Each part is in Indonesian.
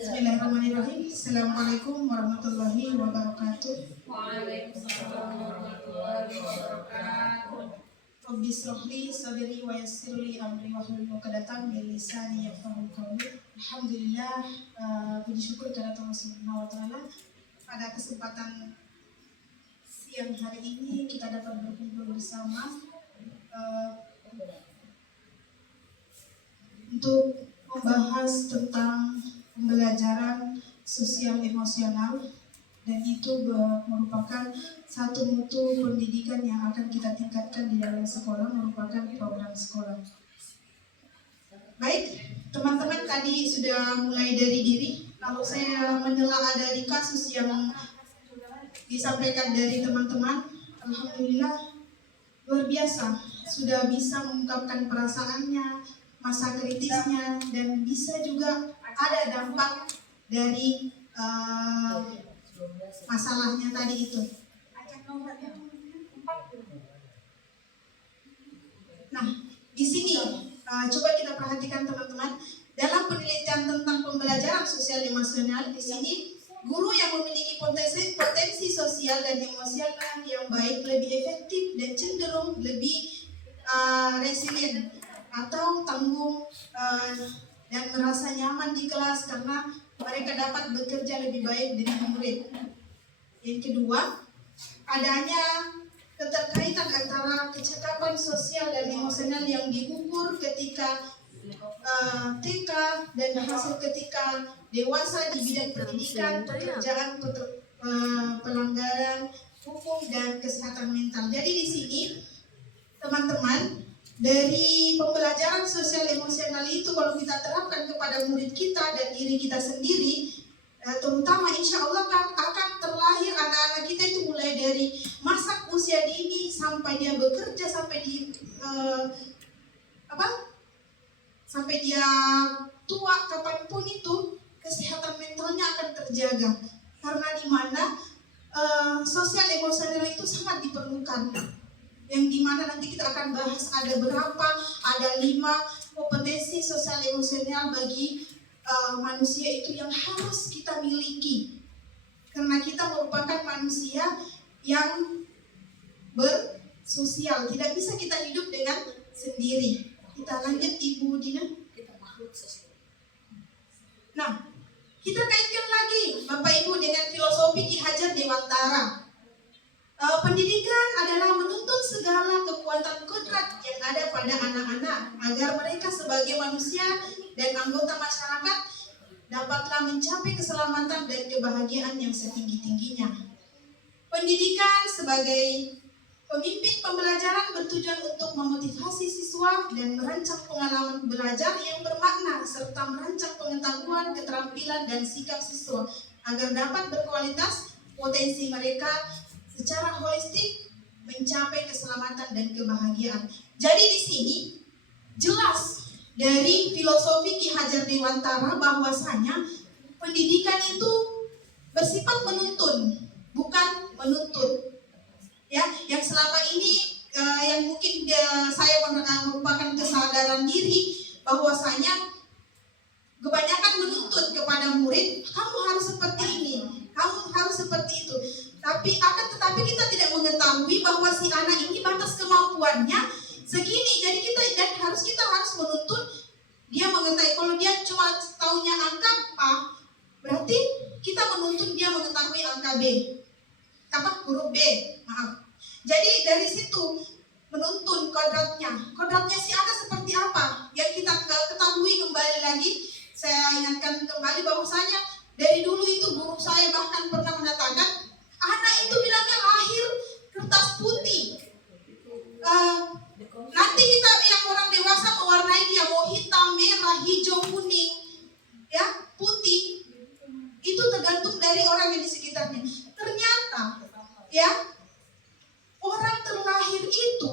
Bismillahirrahmanirrahim. Assalamualaikum warahmatullahi wabarakatuh. Waalaikumsalam warahmatullahi wabarakatuh. Rabbi shrah li sadri wa yassir li amri wahlul 'uqdatam min lisani yafqahu qawli. Alhamdulillah, puji syukur kepada Allah Subhanahu wa taala. Pada kesempatan siang hari ini kita dapat berkumpul bersama untuk membahas tentang pembelajaran sosial emosional, dan itu merupakan satu mutu pendidikan yang akan kita tingkatkan di dalam sekolah, merupakan program sekolah. Baik, teman-teman tadi sudah mulai dari diri, lalu saya menelaah dari kasus yang disampaikan dari teman-teman. Alhamdulillah, luar biasa, sudah bisa mengungkapkan perasaannya, masa kritisnya, dan bisa juga ada dampak dari masalahnya tadi itu. Nah, di sini coba kita perhatikan teman-teman, dalam penelitian tentang pembelajaran sosial emosional, di sini guru yang memiliki potensi sosial dan emosional yang baik lebih efektif dan cenderung lebih resilient atau tangguh dan merasa nyaman di kelas karena mereka dapat bekerja lebih baik dengan murid. Yang kedua, adanya keterkaitan antara kecakapan sosial dan emosional yang diukur ketika TK dan hasil ketika dewasa di bidang pendidikan, pekerjaan, pelanggaran hukum, dan kesehatan mental. Jadi di sini teman-teman, dari pembelajaran sosial emosional itu kalau kita terapkan kepada murid kita dan diri kita sendiri, terutama insya Allah akan terlahir anak-anak kita itu mulai dari masa usia dini sampai dia bekerja, sampai sampai dia tua, kapanpun itu kesehatan mentalnya akan terjaga, karena di mana sosial emosional itu sangat diperlukan. Yang dimana nanti kita akan bahas ada 5 kompetensi sosial emosional bagi manusia itu yang harus kita miliki, karena kita merupakan manusia yang bersosial, tidak bisa kita hidup dengan sendiri. Kita lanjut Ibu Dina. Kita makhluk sosial. Nah, kita kaitkan lagi Bapak Ibu dengan filosofi Ki Hajar Dewantara. Pendidikan adalah menuntut segala kekuatan kodrat yang ada pada anak-anak agar mereka sebagai manusia dan anggota masyarakat dapatlah mencapai keselamatan dan kebahagiaan yang setinggi-tingginya. Pendidikan sebagai pemimpin pembelajaran bertujuan untuk memotivasi siswa dan merancang pengalaman belajar yang bermakna serta merancang pengetahuan, keterampilan, dan sikap siswa agar dapat berkualitas potensi mereka secara holistik mencapai keselamatan dan kebahagiaan. Jadi di sini jelas dari filosofi Ki Hajar Dewantara bahwasanya pendidikan itu bersifat menuntun, bukan menuntut. Ya, yang selama ini yang mungkin saya merupakan kesadaran diri bahwasanya kebanyakan menuntut kepada murid, kamu harus seperti ini, kamu harus seperti itu. Tetapi kita tidak mengetahui bahwa si anak ini batas kemampuannya segini. Jadi kita harus menuntut dia mengetahui. Kalau dia cuma taunya angka A, berarti kita menuntut dia mengetahui angka B. Huruf B, maaf. Jadi dari situ menuntun kodratnya. Kodratnya si anak seperti apa? Yang kita ketahui kembali lagi, saya ingatkan kembali bahwasanya dari dulu itu guru saya bahkan pernah mengatakan, anak itu bilangnya lahir kertas putih. Nanti kita yang orang dewasa mewarnai dia mau hitam, merah, hijau, kuning, ya, putih. Itu tergantung dari orang yang di sekitarnya. Ternyata, ya, orang terlahir itu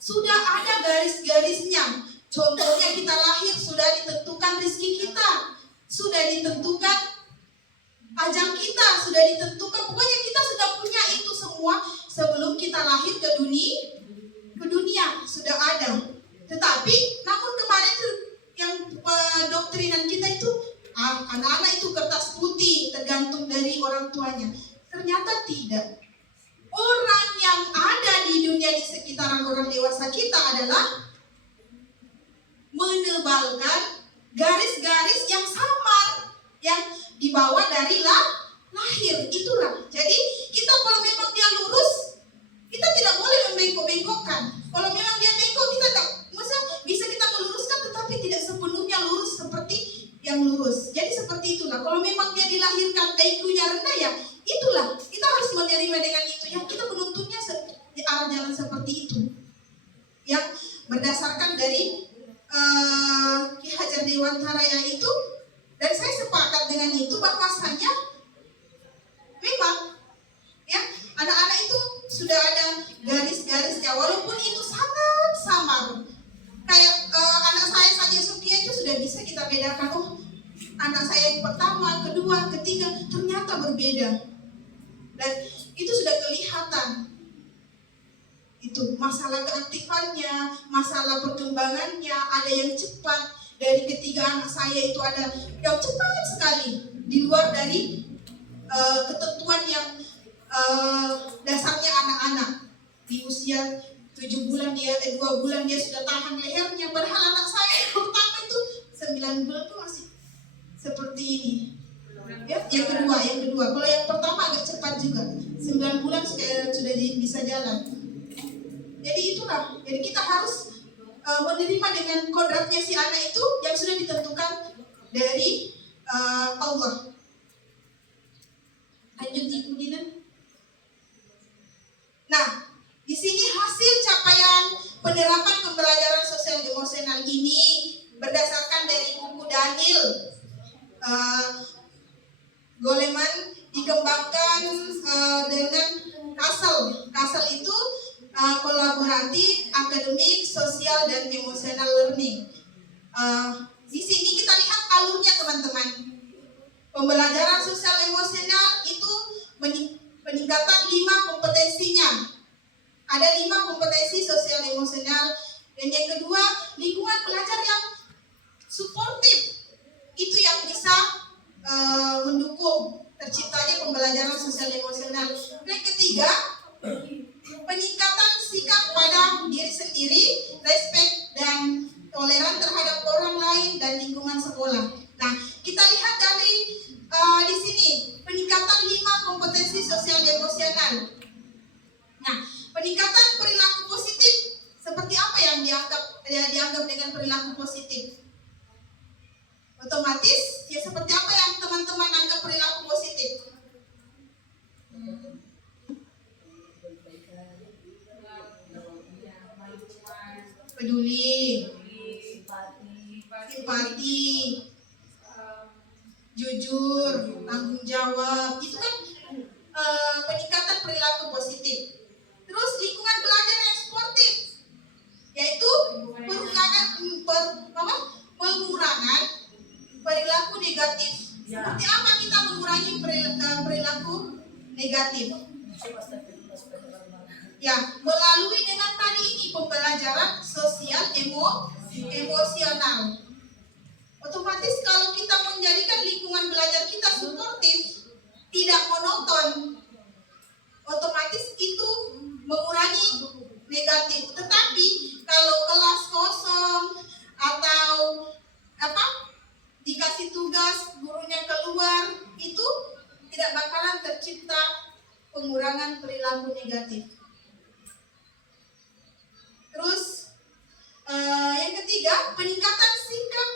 sudah ada garis-garisnya. Contohnya kita lahir sudah ditentukan rezeki kita, sudah ditentukan ajal kita, sudah ditentukan, pokoknya kita sudah punya itu semua sebelum kita lahir ke dunia sudah ada. Tetapi namun kemarin itu yang doktrinan kita itu anak-anak itu kertas putih tergantung dari orang tuanya. Ternyata tidak. Orang yang ada di dunia di sekitaran orang dewasa kita adalah menebalkan garis-garis yang samar yang dibawa dari lahir. Itulah. Jadi kita kalau memang dia lurus, kita tidak boleh membengkok-bengkokkan. Kalau memang dia bengkok, kita tak, bisa kita meluruskan, tetapi tidak sepenuhnya lurus seperti yang lurus. Jadi seperti itulah. Kalau memang dia dilahirkan IQ-nya rendah, ya itulah. Kita harus menerima dengan itu. Yang kita menuntunnya di arah jalan seperti itu. Yang berdasarkan dari Ki Hajar Dewantara yang itu, dan saya sepakat dengan itu bahwasanya memang ya anak-anak itu sudah ada garis-garisnya, walaupun itu sangat samar. Kayak anak saya saja Sophia itu sudah bisa kita bedakan. Oh, anak saya yang pertama, kedua, ketiga ternyata berbeda, dan itu sudah kelihatan. Itu masalah keaktifannya, masalah perkembangannya, ada yang cepat. Dari ketiga anak saya itu ada yang cepat sekali, di luar dari ketentuan yang dasarnya anak-anak. Di usia 7 bulan dia, 2 bulan dia sudah tahan lehernya. Padahal anak saya yang pertama itu 9 bulan tuh masih seperti ini. Ya, yang kedua. Kalau yang pertama agak cepat juga. 9 bulan sudah bisa jalan. Jadi itulah. Jadi kita harus menerima dengan kodratnya si anak itu yang sudah ditentukan dari Allah. Lanjut Ibu Dina. Nah, di sini hasil capaian penerapan pembelajaran sosial emosional ini berdasarkan dari buku Daniel Goleman, dikembangkan dengan Kasel itu kolaboratif, akademik, sosial, dan emosional learning. Di sini kita lihat alurnya teman-teman. Pembelajaran sosial emosional itu peningkatan 5 kompetensinya. Ada 5 kompetensi sosial emosional. Dan yang kedua, lingkungan belajar yang suportif. Itu yang bisa mendukung terciptanya pembelajaran sosial emosional. Dan ketiga, peningkatan sikap pada diri sendiri, respek dan toleran terhadap orang lain dan lingkungan sekolah. Nah, kita lihat dari di sini peningkatan 5 kompetensi sosial emosional. Nah, peningkatan perilaku positif seperti apa yang dianggap dengan perilaku positif? Otomatis ya seperti apa yang teman-teman anggap perilaku positif? Peduli, simpati, jujur, tanggung jawab. Itu kan peningkatan perilaku positif. Terus lingkungan belajar yang sportif, yaitu pengurangan perilaku negatif. Seperti apa kita mengurangi perilaku negatif? Ya, melalui dengan tadi ini pembelajaran sosial emosional. Otomatis kalau kita menjadikan lingkungan belajar kita suportif, tidak monoton, otomatis itu mengurangi negatif. Tetapi kalau kelas kosong atau dikasih tugas gurunya keluar, itu tidak bakalan tercipta pengurangan perilaku negatif. Terus yang ketiga, peningkatan sikap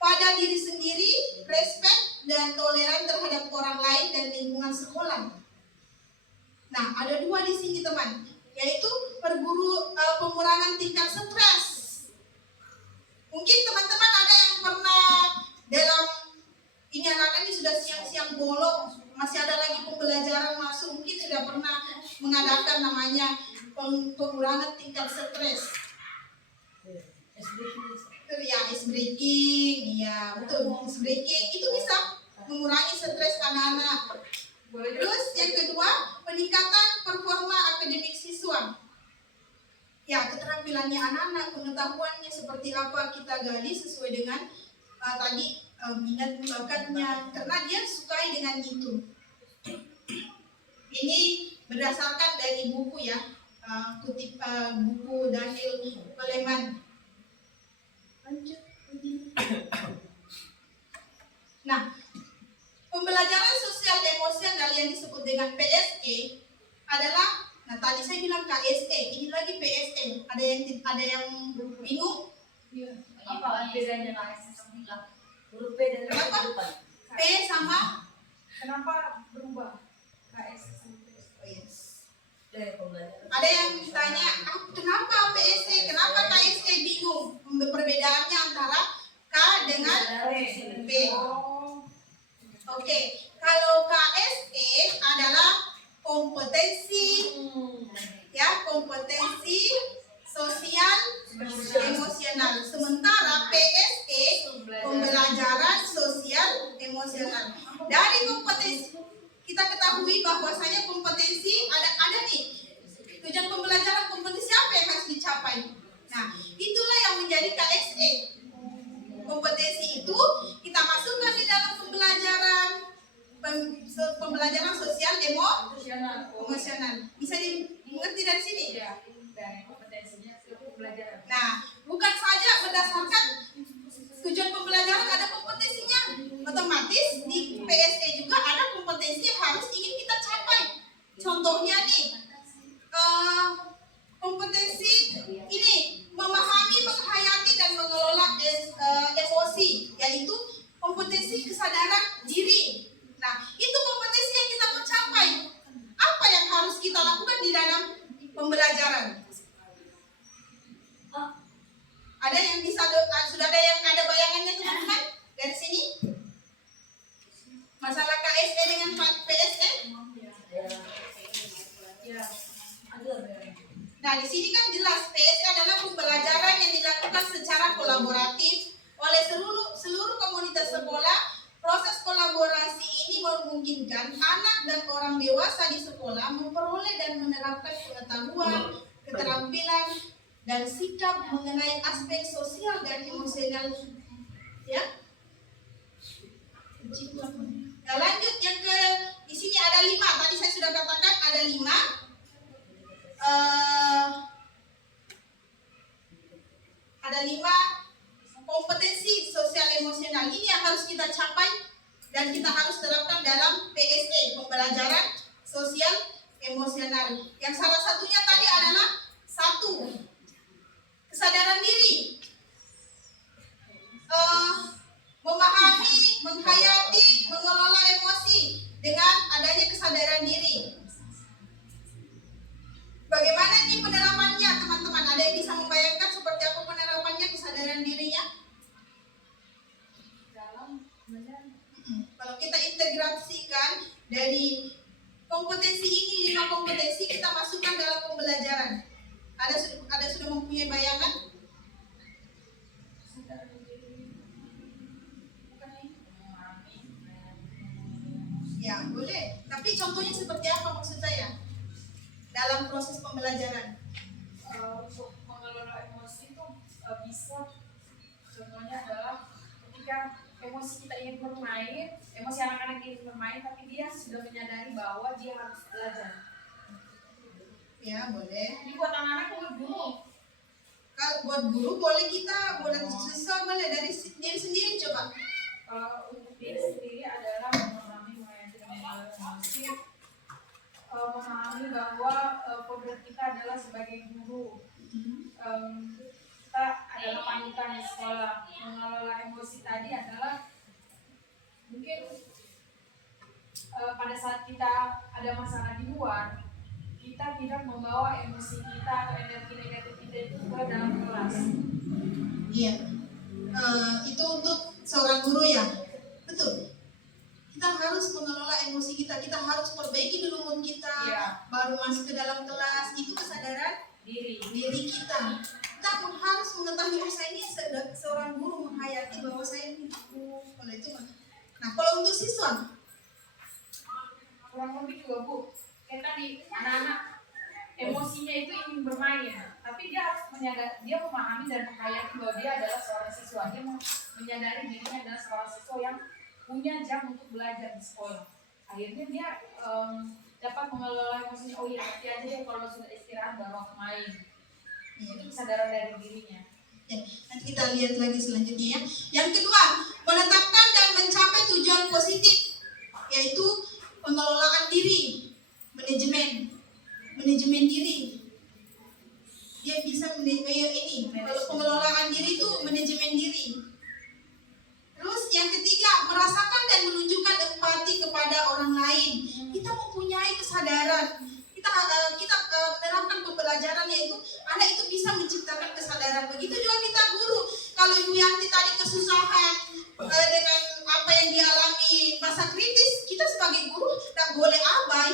pada diri sendiri, respek dan toleran terhadap orang lain dan lingkungan sekolah. Nah, ada 2 di sini teman, yaitu pengurangan tingkat stres. Mungkin teman-teman ada yang pernah dalam ini anak-anak ini sudah siang-siang bolong, masih ada lagi pembelajaran masuk, mungkin sudah pernah mengadakan namanya pengurangan tingkat stres. Ya, ice breaking, iya betul, ice breaking itu bisa mengurangi stres anak-anak. Terus yang kedua, peningkatan performa akademik siswa. Ya, keterampilannya anak-anak, pengetahuannya seperti apa kita gali sesuai dengan tadi minat bakatnya, karena dia sukai dengan itu. Ini berdasarkan dari buku ya, kutip buku Daniel Goleman. Lanjut. Nah, pembelajaran sosial emosional yang disebut dengan PSE adalah, nah tadi saya bilang KSE, ini lagi PSE. Ada yang bingung? Apa bedanya KSE sama huruf P dan Kenapa? depan? P sama Kenapa berubah KS sama PS? oh yes. Pembelajaran. Ada yang tanya, kenapa PSE, kenapa KSE, bingung perbedaannya antara K dengan P. Oh, Oke, kalau KSE adalah kompetensi ya, kompetensi sosial emosional. Sementara PSE pembelajaran sosial emosional. Dari kompetensi kita ketahui bahwasanya kompetensi ada nih. Tujuan pembelajaran kompetensi apa yang harus dicapai? Nah, itulah yang menjadi KSE. Kompetensi itu kita masukkan di dalam pembelajaran sosial emosional. Bisa dimengerti dari sini? iya. Dan kompetensinya itu pembelajaran. Nah, bukan saja berdasarkan tujuan pembelajaran ada kompetensinya. Otomatis di PSE juga ada kompetensi yang harus ingin kita capai. Contohnya nih, kompetensi ini memahami, menghayati dan mengelola emosi, yaitu kompetensi kesadaran diri. Nah, itu kompetensi yang kita mau capai. Apa yang harus kita lakukan di dalam pembelajaran? Ada yang bisa sudah ada yang ada bayangannya teman-teman dari sini? Masalah KSE dengan PSE? Ya. Nah, di sini kan jelas PSE adalah pembelajaran yang dilakukan secara kolaboratif oleh seluruh komunitas sekolah. Proses kolaborasi ini memungkinkan anak dan orang dewasa di sekolah memperoleh dan menerapkan pengetahuan, keterampilan, dan sikap mengenai aspek sosial dan emosional. Ya. Nah, lanjut yang ke di sini ada 5. Tadi saya sudah katakan ada 5. Ada 5 kompetensi sosial emosional ini yang harus kita capai dan kita harus terapkan dalam PSE, pembelajaran sosial emosional. Yang salah satunya tadi adalah 1, kesadaran diri, memahami, menghayati, mengelola emosi dengan adanya kesadaran diri. Bagaimana nih penerapannya, teman-teman? Ada yang bisa membayangkan seperti apa penerapannya kesadaran dirinya? Kalau kita integrasikan dari kompetensi ini 5 kompetensi kita masukkan dalam pembelajaran. Ada sudah mempunyai bayangan? Ya, boleh. Tapi contohnya seperti apa maksud saya? Dalam proses pembelajaran. Untuk mengelola emosi itu bisa, contohnya adalah ketika emosi kita ingin bermain, emosi anak-anak ingin bermain, tapi dia sudah menyadari bahwa dia harus belajar. Ya, boleh. Ini buat anak-anak buat guru. Kalau buat guru boleh kita, boleh siswa boleh dari diri sendiri coba. Untuk diri sendiri adalah memahami, menghayati dan mengelola emosi, memahami bahwa program kita adalah sebagai guru. Kita adalah panutan di sekolah. Mengelola emosi tadi adalah mungkin pada saat kita ada masalah di luar, kita tidak membawa emosi kita atau energi negatif kita itu ke dalam kelas. Iya. Itu untuk seorang guru ya. Betul. Kita harus mengelola emosi kita. Kita harus perbaiki dulu mood kita. Iya. Baru masuk ke dalam kelas. Itu kesadaran Diri. kita. Kita harus mengetahui saya ini seorang guru menghayati bahwa saya ini guru. Kalau itu mah. Nah, kalau untuk siswa, Kurang lebih juga Bu, kayak tadi anak-anak emosinya itu ingin bermain, tapi dia harus dia memahami dan menghayati bahwa dia adalah seorang siswa. Dia menyadari dirinya adalah seorang siswa yang punya jam untuk belajar di sekolah. Akhirnya dia dapat mengelola emosinya. Oh iya, nanti aja deh kalau sudah istirahat baru aku main. Itu kesadaran dari dirinya. Ya, nanti kita lihat lagi selanjutnya ya. Yang kedua, menetapkan dan mencapai tujuan positif, yaitu pengelolaan diri, manajemen diri. Dia bisa kalau pengelolaan diri itu manajemen diri. Terus yang ketiga, merasakan dan menunjukkan empati kepada orang lain. Kita mempunyai kesadaran. Kita menerapkan pembelajaran, yaitu anak itu bisa menciptakan kesadaran. Begitu juga kita guru. Kalau Ibu Yanti tadi kesusahan dengan apa yang dialami masa kritis, kita sebagai guru tidak boleh abai.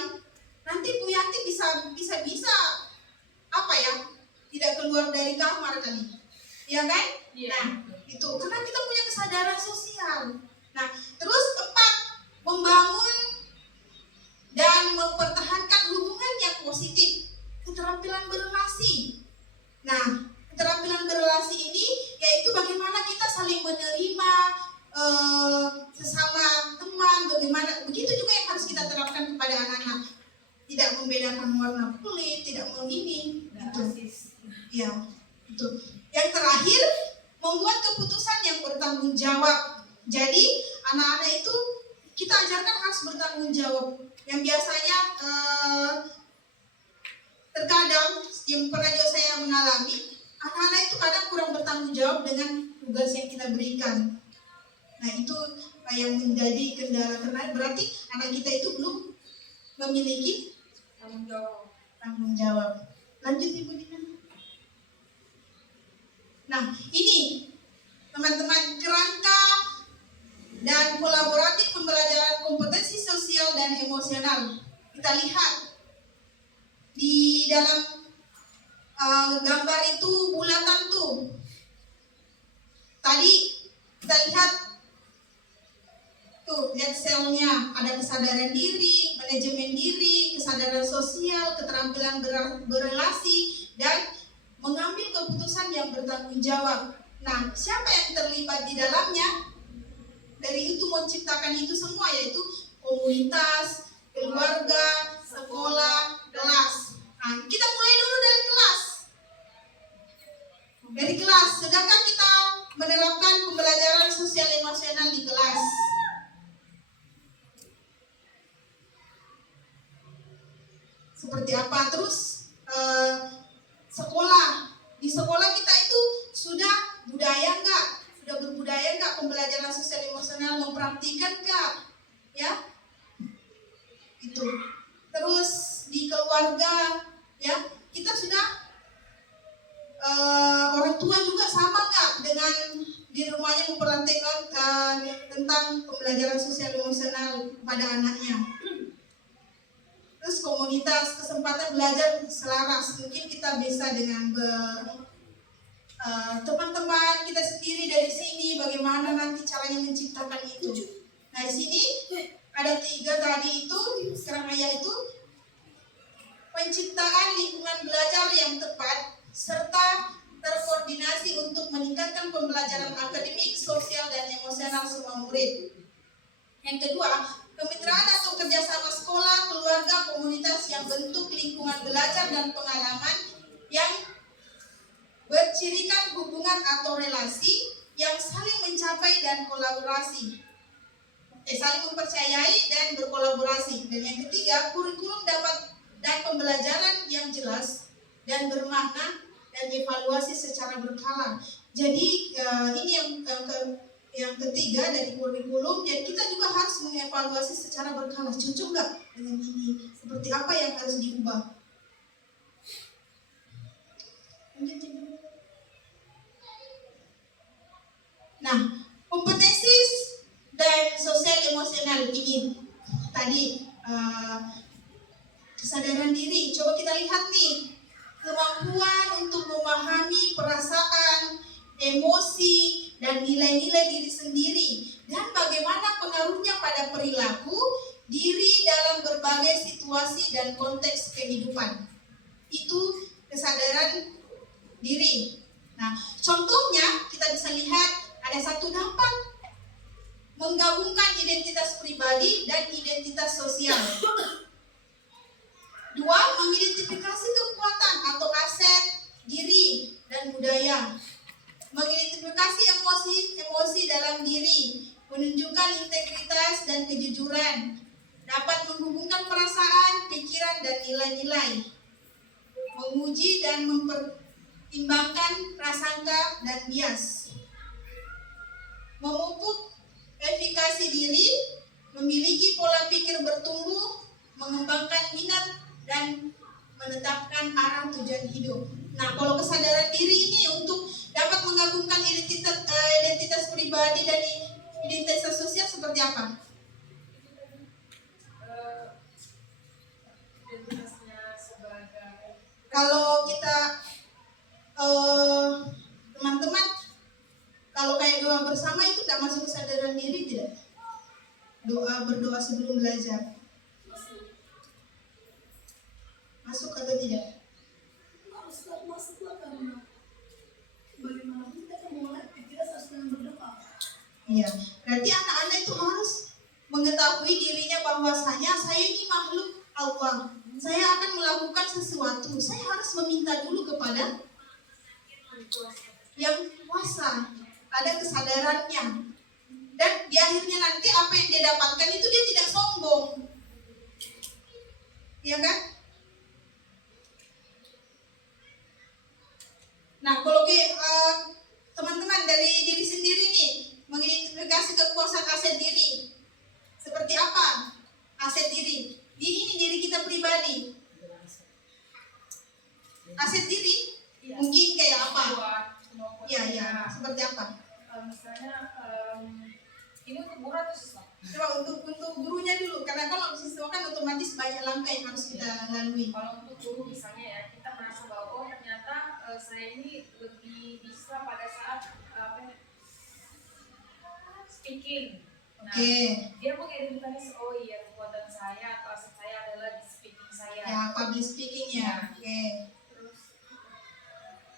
Nanti Bu Yanti bisa apa ya? Tidak keluar dari kamar kali. Ya kan? Iya. Nah, itu karena kita punya kesadaran sosial. Nah, terus keempat, membangun dan mempertahankan hubungan yang positif, keterampilan berrelasi. Nah, keterampilan berrelasi ini yaitu bagaimana kita saling menerima sesama teman, bagaimana begitu juga yang harus kita terapkan kepada anak-anak. Tidak membedakan warna kulit, tidak mengini. Ya, itu. Yang terakhir, membuat keputusan yang bertanggung jawab. Jadi, anak-anak itu kita ajarkan harus bertanggung jawab. Yang biasanya terkadang yang pernah juga saya mengalami, anak-anak itu kadang kurang bertanggung jawab dengan tugas yang kita berikan. Nah, itu yang menjadi kendala, karena berarti anak kita itu belum memiliki tanggung jawab. Lanjut Ibu Dina. Nah, ini teman-teman, kerangka dan kolaboratif pembelajaran kompetensi sosial dan emosional. Kita lihat di dalam gambar itu bulatan tuh. Tadi kita lihat tuh, lihat selnya, ada kesadaran diri, manajemen diri, kesadaran sosial, keterampilan berrelasi, dan mengambil keputusan yang bertanggung jawab. Nah, siapa yang terlibat di dalamnya? Dari itu menciptakan itu semua, yaitu komunitas, keluarga, sekolah, kelas. Nah, kita mulai dulu dari kelas. Dari kelas, sedangkan kita menerapkan pembelajaran sosial emosional di kelas. Seperti apa? Terus sekolah. Di sekolah kita itu sudah budaya enggak? Sudah berbudaya enggak pembelajaran sosial emosional, mempraktikkan enggak? Ya? Itu. Terus di keluarga, ya, kita sudah orang tua juga sama enggak dengan di rumahnya memperhatikan tentang pembelajaran sosial emosional pada anaknya. Terus komunitas, kesempatan belajar selaras. Mungkin kita bisa dengan teman-teman kita sendiri dari sini, bagaimana nanti caranya menciptakan itu. Nah, di sini ada 3 tadi itu, sekarang itu penciptaan lingkungan belajar yang tepat serta terkoordinasi untuk meningkatkan pembelajaran akademik, sosial, dan emosional semua murid. Yang kedua, kemitraan atau kerjasama sekolah, keluarga, komunitas yang bentuk lingkungan belajar dan pengalaman yang bercirikan hubungan atau relasi yang saling mencapai dan kolaborasi, saling mempercayai dan berkolaborasi. Dan yang ketiga, kurikulum dan pembelajaran yang jelas dan bermakna dan evaluasi secara berkala. Jadi ini yang ketiga dari kurikulum, dan kita juga harus mengevaluasi secara berkala. Cocok nggak dengan ini? Seperti apa yang harus diubah? Nah, kompetensi dan sosial emosional ini tadi kesadaran diri. Coba kita lihat nih, kemampuan untuk memahami perasaan, emosi, dan nilai-nilai diri sendiri, dan bagaimana pengaruhnya pada perilaku diri dalam berbagai situasi dan konteks kehidupan. Itu yaitu kesadaran diri. Nah, contohnya kita bisa lihat ada satu dapat menggabungkan identitas pribadi dan identitas sosial. Dua, mengidentifikasi kekuatan atau aset diri dan budaya. Mengidentifikasi emosi dalam diri, menunjukkan integritas dan kejujuran, dapat menghubungkan perasaan, pikiran, dan nilai-nilai, menguji dan mempertimbangkan prasangka dan bias, memupuk efikasi diri, memiliki pola pikir bertumbuh, mengembangkan minat, dan menetapkan arah tujuan hidup. Nah, kalau kesadaran diri ini untuk dapat menggabungkan identitas pribadi dan identitas sosial seperti apa? Identitasnya sebagai Kalau kita teman-teman, kalau kayak doa bersama itu tidak masuk kesadaran diri tidak? Berdoa sebelum belajar masuk atau tidak? Masuklah karena bagaimanapun kita akan mulai kita harus dengan berdoa. Iya, berarti anak-anak itu harus mengetahui dirinya bahwasanya saya ini makhluk Allah. Saya akan melakukan sesuatu. Saya harus meminta dulu kepada yang kuasa. Ada kesadarannya. Dan di akhirnya nanti apa yang dia dapatkan itu dia tidak sombong. Iya kan? Nah, kalau teman-teman dari diri sendiri nih mengidentifikasi kekuasaan aset diri. Seperti apa aset diri? Ini diri kita pribadi. Aset diri mungkin kayak apa? Ya, seperti apa? Misalnya ini untuk guru atau siswa? Coba untuk gurunya dulu, karena kalau siswa kan otomatis banyak langkah yang harus kita lalui. Kalau untuk guru misalnya ya, kita merasa bahwa oh ternyata saya ini lebih bisa pada saat speaking. Nah, dia mengidentifikasi oh iya kekuatan saya atau aset saya adalah di speaking saya. Ya, public speaking ya. Oke. Terus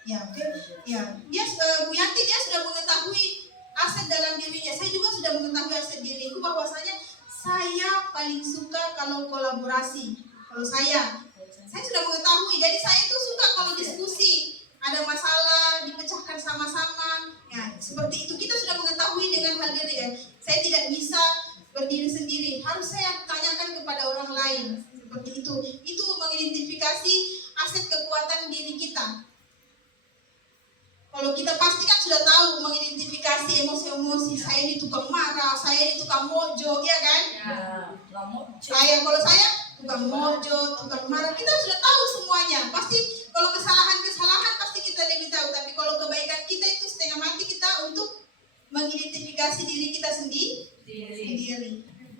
Ya, oke. Ya, dia Bu Yanti dia sudah mengetahui aset dalam dirinya. Saya juga sudah mengetahui aset diriku bahwasanya saya paling suka kalau kolaborasi. Kalau saya sudah mengetahui. Jadi saya itu suka kalau diskusi, ada masalah dipecahkan sama-sama. Ya, seperti itu kita sudah mengetahui dengan hal diri ya. Saya tidak bisa berdiri sendiri. Harus saya tanyakan kepada orang lain. Seperti itu. Itu mengidentifikasi aset kekuatan diri kita. Kalau kita pasti kan sudah tahu mengidentifikasi emosi-emosi. Saya ini tukang marah, saya ini tukang mojo, ya kan? Kalau saya tukang mojo, tukang marah, kita sudah tahu semuanya. Pasti kalau kesalahan pasti kita lebih tahu. Tapi kalau kebaikan kita itu setengah mati kita untuk mengidentifikasi diri kita sendiri.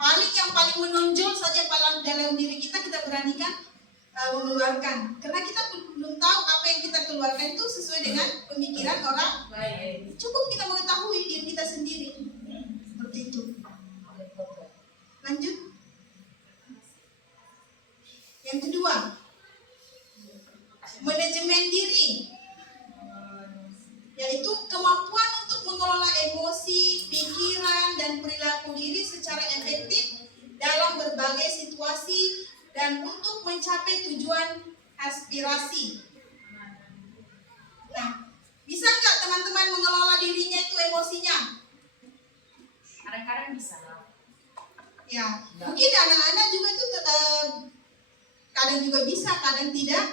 Yang paling menonjol saja dalam diri kita beranikan mengeluarkan, karena kita belum tahu apa yang kita keluarkan itu sesuai dengan pemikiran orang lain. Cukup kita mengetahui diri kita sendiri. Seperti itu. Lanjut. Yang kedua, manajemen diri, yaitu kemampuan untuk mengelola emosi, pikiran, dan perilaku diri secara efektif dalam berbagai situasi dan untuk mencapai tujuan aspirasi. Nah, bisa nggak teman-teman mengelola dirinya itu emosinya? Kadang-kadang bisa lah. Ya, mungkin anak-anak juga itu kadang juga bisa, kadang tidak.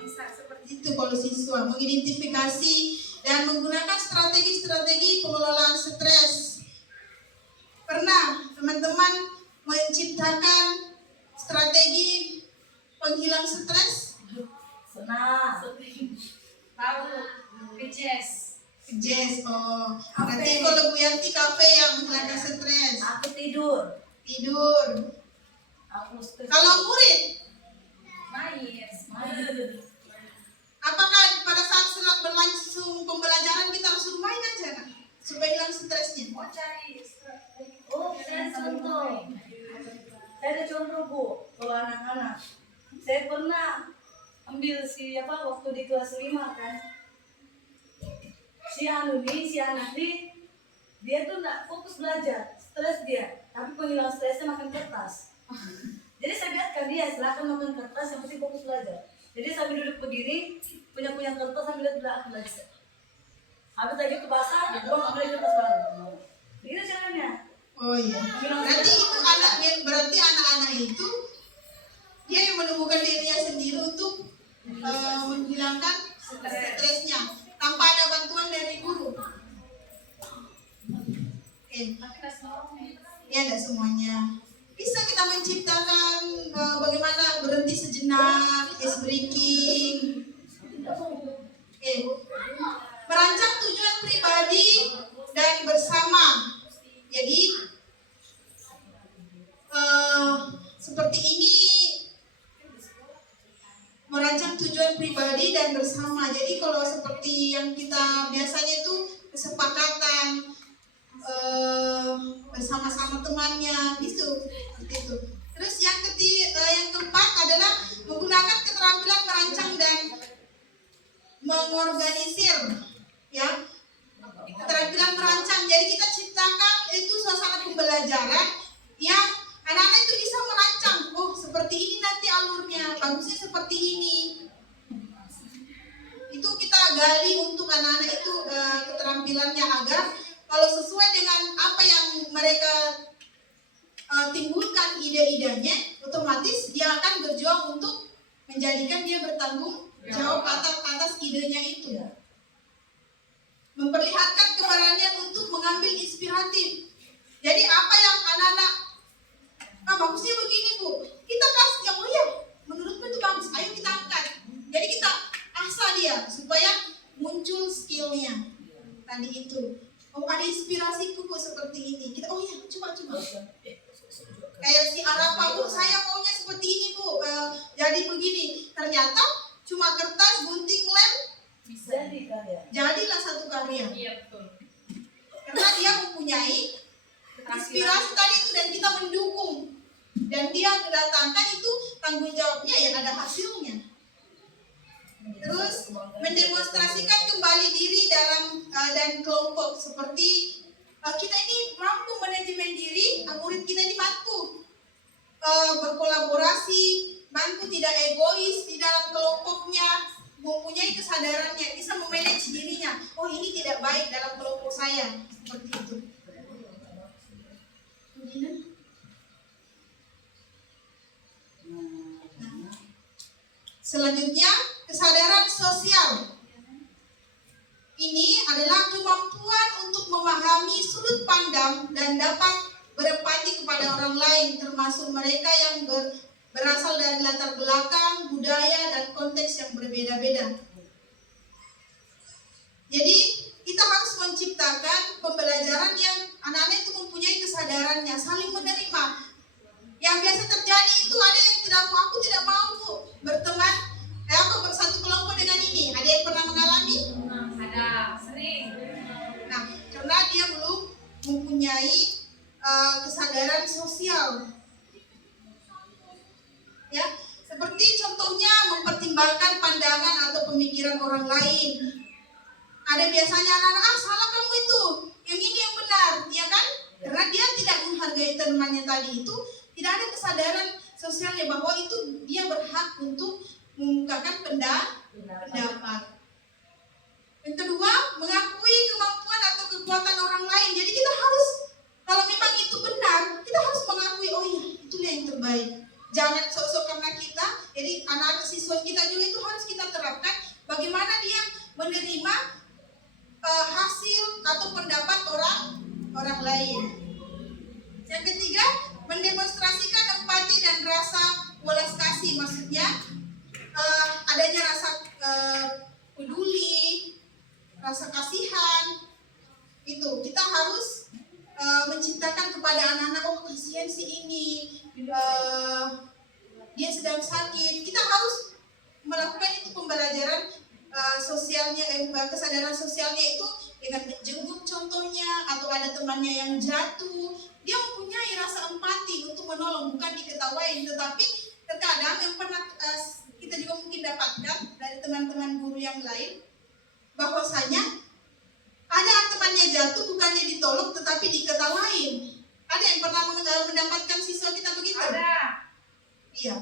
Bisa seperti itu kalau siswa mengidentifikasi dan menggunakan strategi-strategi pengelolaan stres. Pernah teman-teman menciptakan strategi penghilang stres? Senang. Tahu, jazz. Oh. Nanti kalau Bu Yanti kafe yang menghilangkan stres. Aku tidur. Aku stres. Kalau murid, Main. apakah pada saat berlangsung pembelajaran kita harus main aja kan? Supaya hilang stresnya? Mau cari strategi. Oh, saya contoh. Saya ada contoh Bu, kalau anak-anak. Saya pernah ambil si apa waktu di kelas 5 kan, si anak nih dia tuh nggak fokus belajar, stres dia, tapi penghilang stresnya makan kertas. Jadi saya biarkan dia silakan makan kertas, yang penting fokus belajar. Jadi sambil duduk begini punya kertas sambil lihat belakang belajar. Habis lagi itu basah, dia buang ambil kertas baru. Begitu caranya. Oh iya. Berarti anak-anak itu dia yang menemukan dirinya sendiri untuk menghilangkan stresnya tanpa ada bantuan dari guru. Oke. Ya, tidak semuanya. Bisa kita menciptakan bagaimana berhenti sejenak, ice breaking. Oke. Merancang tujuan pribadi dan bersama. Jadi seperti ini, merancang tujuan pribadi dan bersama. Jadi kalau seperti yang kita biasanya itu kesepakatan bersama-sama temannya, gitu, seperti itu. Terus yang keempat adalah menggunakan keterampilan merancang dan mengorganisir, ya. Keterampilan merancang. Jadi kita ciptakan itu suasana pembelajaran yang anak-anak itu bisa merancang. Oh, seperti ini nanti alurnya, bagusnya seperti ini. Itu kita gali untuk anak-anak itu keterampilannya agar kalau sesuai dengan apa yang mereka timbulkan ide-idenya, otomatis dia akan berjuang untuk menjadikan dia bertanggung jawab atas idenya itu. Memperlihatkan keberanian untuk mengambil inspiratif. Jadi apa yang anak-anak bagusnya begini Bu, kita kasih yang menurutmu itu bagus, ayo kita angkat. Jadi kita asah dia supaya muncul skillnya tadi itu. Oh, ada inspirasiku Bu seperti ini. Kita coba. Kayak si Arafa Bu, saya maunya seperti ini Bu. Jadi begini. Ternyata cuma kertas, gunting, lem, jadilah satu karya. Iya betul. Karena dia mempunyai inspirasi tadi itu dan kita mendukung. Dan dia mendatangkan itu tanggung jawabnya ya ada hasilnya. Terus mendemonstrasikan kembali diri dan kelompok seperti kita ini mampu manajemen diri, murid kita ini mampu berkolaborasi, mampu tidak egois di dalam kelompoknya, mempunyai kesadarannya, bisa memanage dirinya. Oh, ini tidak baik dalam kelompok saya, seperti itu. Selanjutnya, kesadaran sosial. Ini adalah kemampuan untuk memahami sudut pandang dan dapat berempati kepada orang lain, termasuk mereka yang berasal dari latar belakang, budaya, dan konteks yang berbeda-beda. Jadi, kita harus menciptakan pembelajaran yang anak-anak itu mempunyai kesadarannya, saling menerima. Yang biasa terjadi itu ada yang aku tidak mau Bu berteman, bersatu kelompok dengan ini. Ada yang pernah mengalami? Ada, sering. Nah, karena dia belum mempunyai kesadaran sosial. Ya, seperti contohnya mempertimbangkan pandangan atau pemikiran orang lain. Ada biasanya anak-anak, salah kamu itu, yang ini yang benar, ya kan? Karena dia tidak menghargai temannya tadi itu, tidak ada kesadaran sosialnya bahwa itu dia berhak untuk mengungkapkan pendapat. Yang kedua, mengakui kemampuan atau kekuatan orang lain. Jadi kita harus, kalau memang itu benar, kita harus mengakui, oh iya, itulah yang terbaik. Jangan sok-sok karena kita, jadi anak-anak siswa kita juga itu harus kita terapkan bagaimana dia menerima hasil atau pendapat orang lain. Yang ketiga, mendemonstrasikan empati dan rasa welas kasih, maksudnya adanya rasa peduli, rasa kasihan. Itu kita harus menciptakan kepada anak-anak, oh kasihan si ini, dia sedang sakit. Kita harus melakukan itu pembelajaran sosialnya, kesadaran sosialnya itu dengan menjenguk contohnya, atau ada temannya yang jatuh, dia mempunyai rasa empati untuk menolong, bukan diketawain. Tetapi terkadang yang pernah kita juga mungkin dapat yang lain, bahwasanya ada temannya jatuh bukannya ditolong tetapi diketawain. Ada yang pernah mendapatkan siswa kita begitu? Ada. Iya,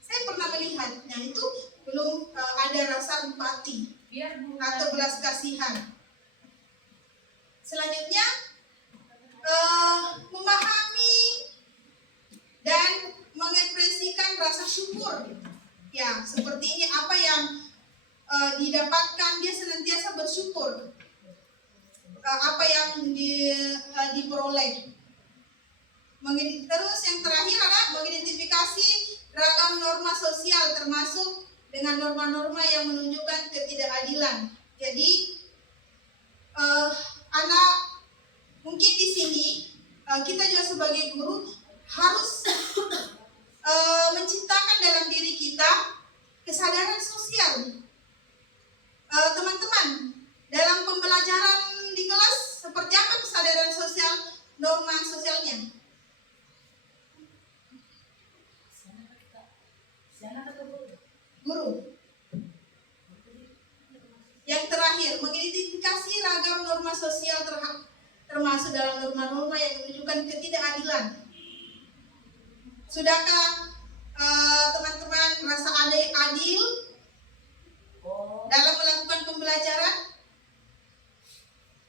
saya pernah melihatnya itu belum ada rasa empati Biar guru atau belas kasihan. Selanjutnya memahami dan mengekspresikan rasa syukur. Ya, seperti ini apa yang didapatkan, dia senantiasa bersyukur apa yang diperoleh. Terus yang terakhir adalah mengidentifikasi ragam norma sosial termasuk dengan norma-norma yang menunjukkan ketidakadilan. Jadi anak mungkin di sini kita juga sebagai guru harus menciptakan dalam diri kita kesadaran sosial. Teman-teman, dalam pembelajaran di kelas seperti apa kesadaran sosial, norma sosialnya? Guru. Yang terakhir, mengidentifikasi ragam norma sosial termasuk dalam norma-norma yang menunjukkan ketidakadilan. Sudahkah teman-teman merasa adil dalam melakukan pembelajaran?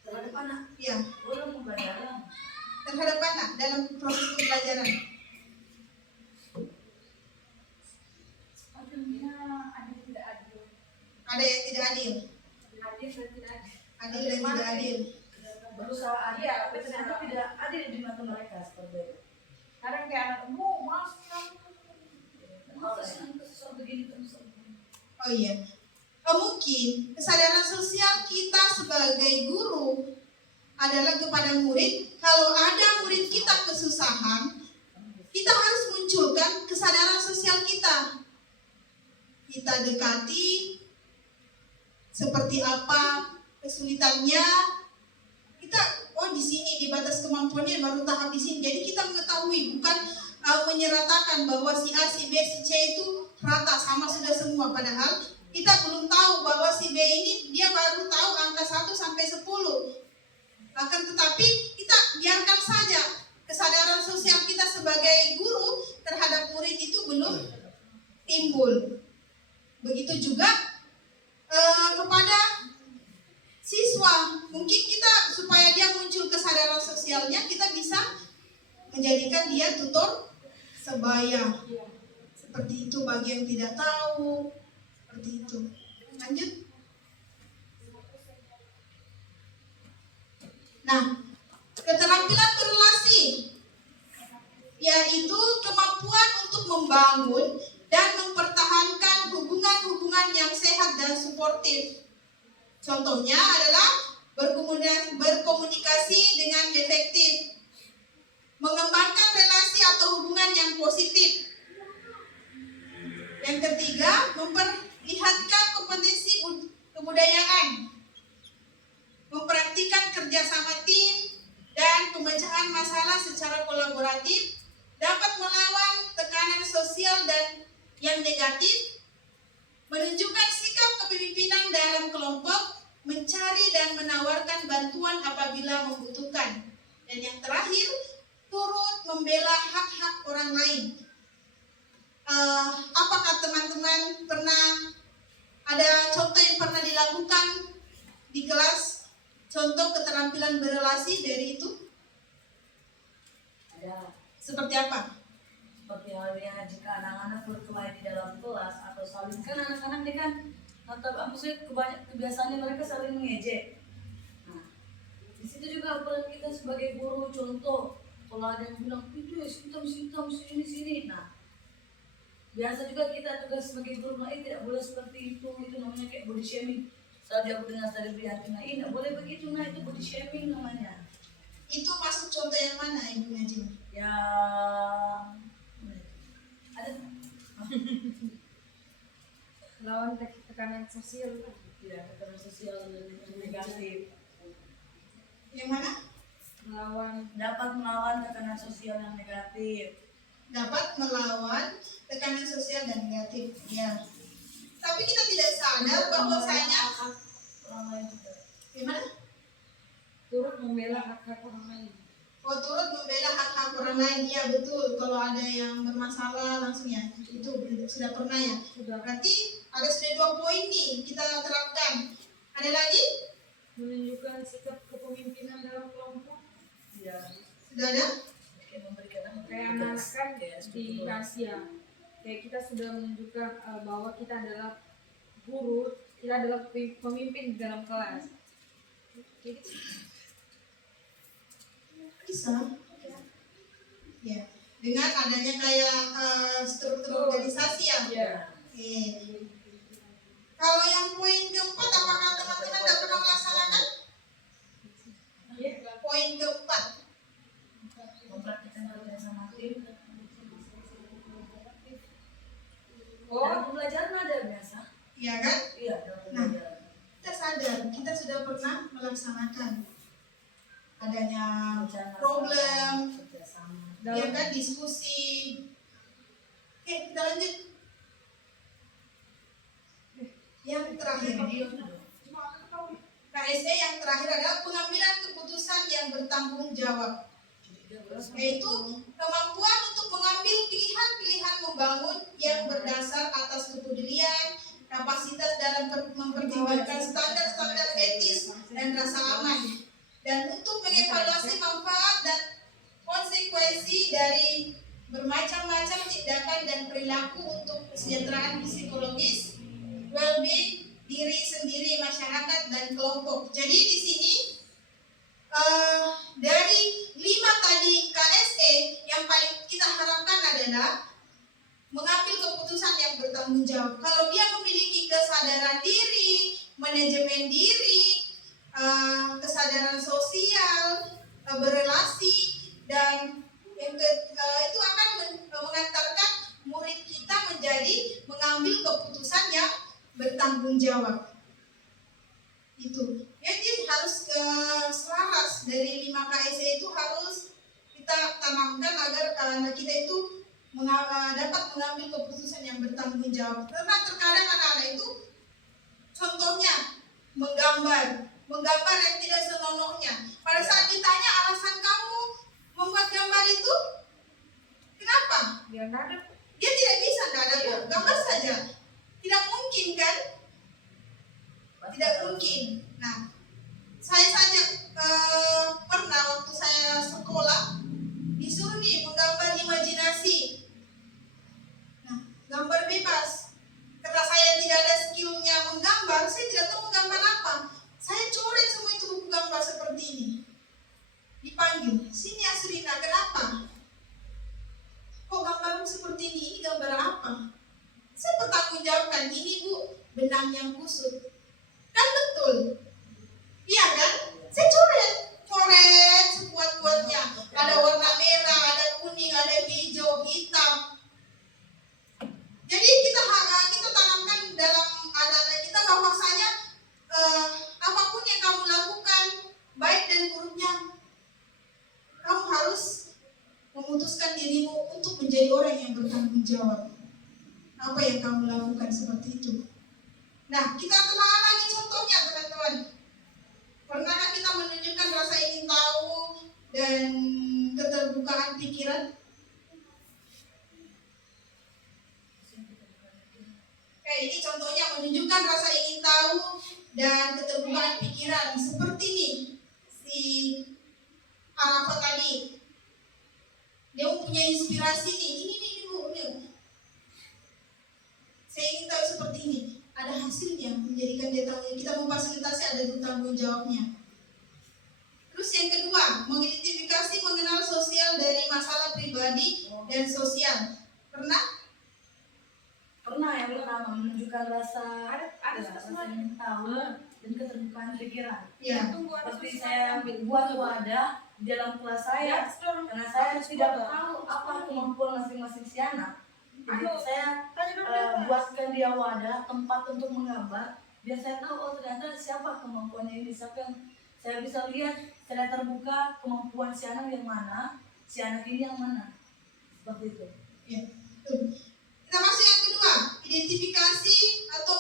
Terhadap anak. Ya, Belum pembelajaran. terhadap anak dalam proses pembelajaran. Akhirnya ada yang tidak adil. Ada yang tidak adil, Adil dan tidak adil. adil dan tidak adil. Berusaha adil, Iya, tapi ternyata tidak adil di mata mereka seperti itu. Kadang kayak anak, mas kamu. Sesuatu begini terus. Oh iya, mungkin kesadaran sosial kita sebagai guru adalah kepada murid. Kalau ada murid kita kesusahan, kita harus munculkan kesadaran sosial kita. Kita dekati seperti apa kesulitannya. Kita di sini di batas kemampuannya baru tahap di sini. Jadi kita mengetahui, bukan menyeratakan bahwa si A, si B, si C itu rata sama sudah semua. Padahal kita belum tahu bahwa si B ini dia baru tahu angka 1 sampai 10. Akan tetapi kita biarkan saja kesadaran sosial kita sebagai guru terhadap murid itu belum timbul. Begitu juga kepada siswa, mungkin kita supaya dia muncul kesadaran sosialnya, kita bisa menjadikan dia tutor sebaya. Seperti itu bagi yang tidak tahu. Seperti itu. Lanjut. Nah, keterampilan berrelasi yaitu kemampuan untuk membangun dan mempertahankan hubungan-hubungan yang sehat dan suportif. Contohnya adalah berkomunikasi dengan efektif, mengembangkan relasi atau hubungan yang positif. Yang ketiga, memperlihatkan kompetensi kebudayaan, mempraktikkan kerjasama tim dan pemecahan masalah secara kolaboratif, dapat melawan tekanan sosial dan yang negatif, menunjukkan sikap kepemimpinan dalam kelompok, mencari dan menawarkan bantuan apabila membutuhkan. Dan yang terakhir, turut membela hak-hak orang lain. Apakah teman-teman pernah ada contoh yang pernah dilakukan di kelas? Contoh keterampilan berrelasi dari itu? Ada. Seperti apa? Seperti halnya jika anak-anak berkelahi di dalam kelas atau saling, kan anak-anak ini kan maksudnya kebiasaannya mereka saling mengejek. Nah, di situ juga peran kita sebagai guru. Contoh, kalau ada yang bilang itu ya sitam sini. Nah, biasa juga kita tugas sebagai guru lain tidak boleh seperti itu namanya kayak body shaming. Saat aku dengar tadi Bianti, nah ini tidak boleh begitu, nah itu body shaming namanya. Itu masuk contoh yang mana Ibu Najwa? Ya ada Lawan tekanan sosial. tidak tekanan sosial yang negatif. Yang mana? Dapat melawan tekanan sosial yang negatif. Dapat melawan tekanan sosial dan negatif. Ya. Tapi kita tidak sadar bahwasanya orang lain juga. gimana? Turut membela hak-hak orang lain. Oh, turut membela hak-hak orang lain, iya betul. Kalau ada yang bermasalah langsung ya, itu sudah pernah ya. Sudah Berarti ada sudah 2 poin nih kita terapkan. Ada lagi? menunjukkan sikap kepemimpinan dalam kelompok. Ya, Sudah ada? kayak memberikan Kayak anak-anak kan Kayak di seperti Asia, kayak kita sudah menunjukkan bahwa kita adalah guru, kita adalah pemimpin di dalam kelas. Kayak gitu. Bisa. Ya. Dengan adanya kayak struktur organisasi ya. Ya. Oke. Kalau yang poin keempat, apakah teman-teman sudah pernah melaksanakan? Ya. Poin keempat. mempraktikkan kerja sama tim. Oh, Dalam pembelajaran ada biasa. Ya kan? Iya, dalam Nah. pembelajaran. Kita sadar, kita sudah pernah melaksanakan adanya Rencana problem, kerjasama. ya kan, diskusi. Oke, kita lanjut. Yang terakhir, KSE yang terakhir adalah pengambilan keputusan yang bertanggung jawab, yaitu kemampuan untuk mengambil pilihan-pilihan membangun yang berdasar atas kepedulian, kapasitas dalam mempertimbangkan standar-standar etis dan rasa aman, dan untuk mengevaluasi manfaat dan konsekuensi dari bermacam-macam tindakan dan perilaku untuk kesejahteraan psikologis, well-being diri sendiri, masyarakat, dan kelompok. Jadi di sini dari 5 tadi KSE yang paling kita harapkan adalah mengambil keputusan yang bertanggung jawab. Kalau dia memiliki kesadaran diri, manajemen diri, kesadaran sosial, berelasi, dan itu akan mengantarkan murid kita menjadi mengambil keputusan yang bertanggung jawab. Itu. Jadi harus selaras dari 5 KSE itu harus kita tanamkan agar anak kita itu dapat mengambil keputusan yang bertanggung jawab. Karena terkadang anak-anak itu contohnya menggambar yang tidak senonohnya. Pada saat ditanya alasan kamu membuat gambar itu, kenapa? dia nggak ada. Dia tidak bisa, tidak ada gambar saja. Tidak mungkin kan? Tidak mungkin. Nah, saya saja pernah waktu saya sekolah disuruh nih menggambar imajinasi. Nah, gambar bebas. Karena saya tidak ada skillnya menggambar, saya tidak tahu menggambar apa. Saya coret semua itu buku gambar seperti ini. Dipanggil, sini Asrina, kenapa? Kok gambarmu seperti ini? Ini gambar apa? Saya bertanggung jawabkan, ini Bu, benang yang kusut. Kan betul? Iya kan? Saya coret sekuat-kuatnya. Ada warna merah, ada kuning, ada hijau, hitam. Jadi kita tanamkan dalam anak-anak kita bahwasanya apapun yang kamu lakukan, baik dan buruknya, kamu harus memutuskan dirimu untuk menjadi orang yang bertanggung jawab. Apa yang kamu lakukan seperti itu. Nah, kita telah lagi contohnya teman-teman. Pernahkah kita menunjukkan rasa ingin tahu dan keterbukaan pikiran? Oke, ini contohnya menunjukkan rasa ingin tahu dan keterbukaan pikiran. Seperti ini si Arafat tadi. Dia mempunyai inspirasi nih. Ini Bu, ini. Saya ingin tahu seperti ini. Ada hasilnya menjadikan dia tanggung. Kita memfasilitasi ada tanggung jawabnya. Terus yang kedua, mengidentifikasi mengenal sosial dari masalah pribadi dan sosial. Pernah? Pernah yang pertama menunjukkan rasa Ada ingin tahu dan keterbukaan pikiran. Ya. Tunggu, ada Seperti sesuatu. saya buat wadah di dalam kelas saya, karena saya tidak tahu apa kemampuan masing-masing si anak. Jadi saya buatkan dia wadah, tempat untuk menggambar, biar saya tahu oh ternyata siapa kemampuannya ini, siapa yang saya bisa lihat, saya terbuka kemampuan si anak yang mana, si anak ini yang mana, seperti itu. Ya. Kita masuk yang kedua, identifikasi atau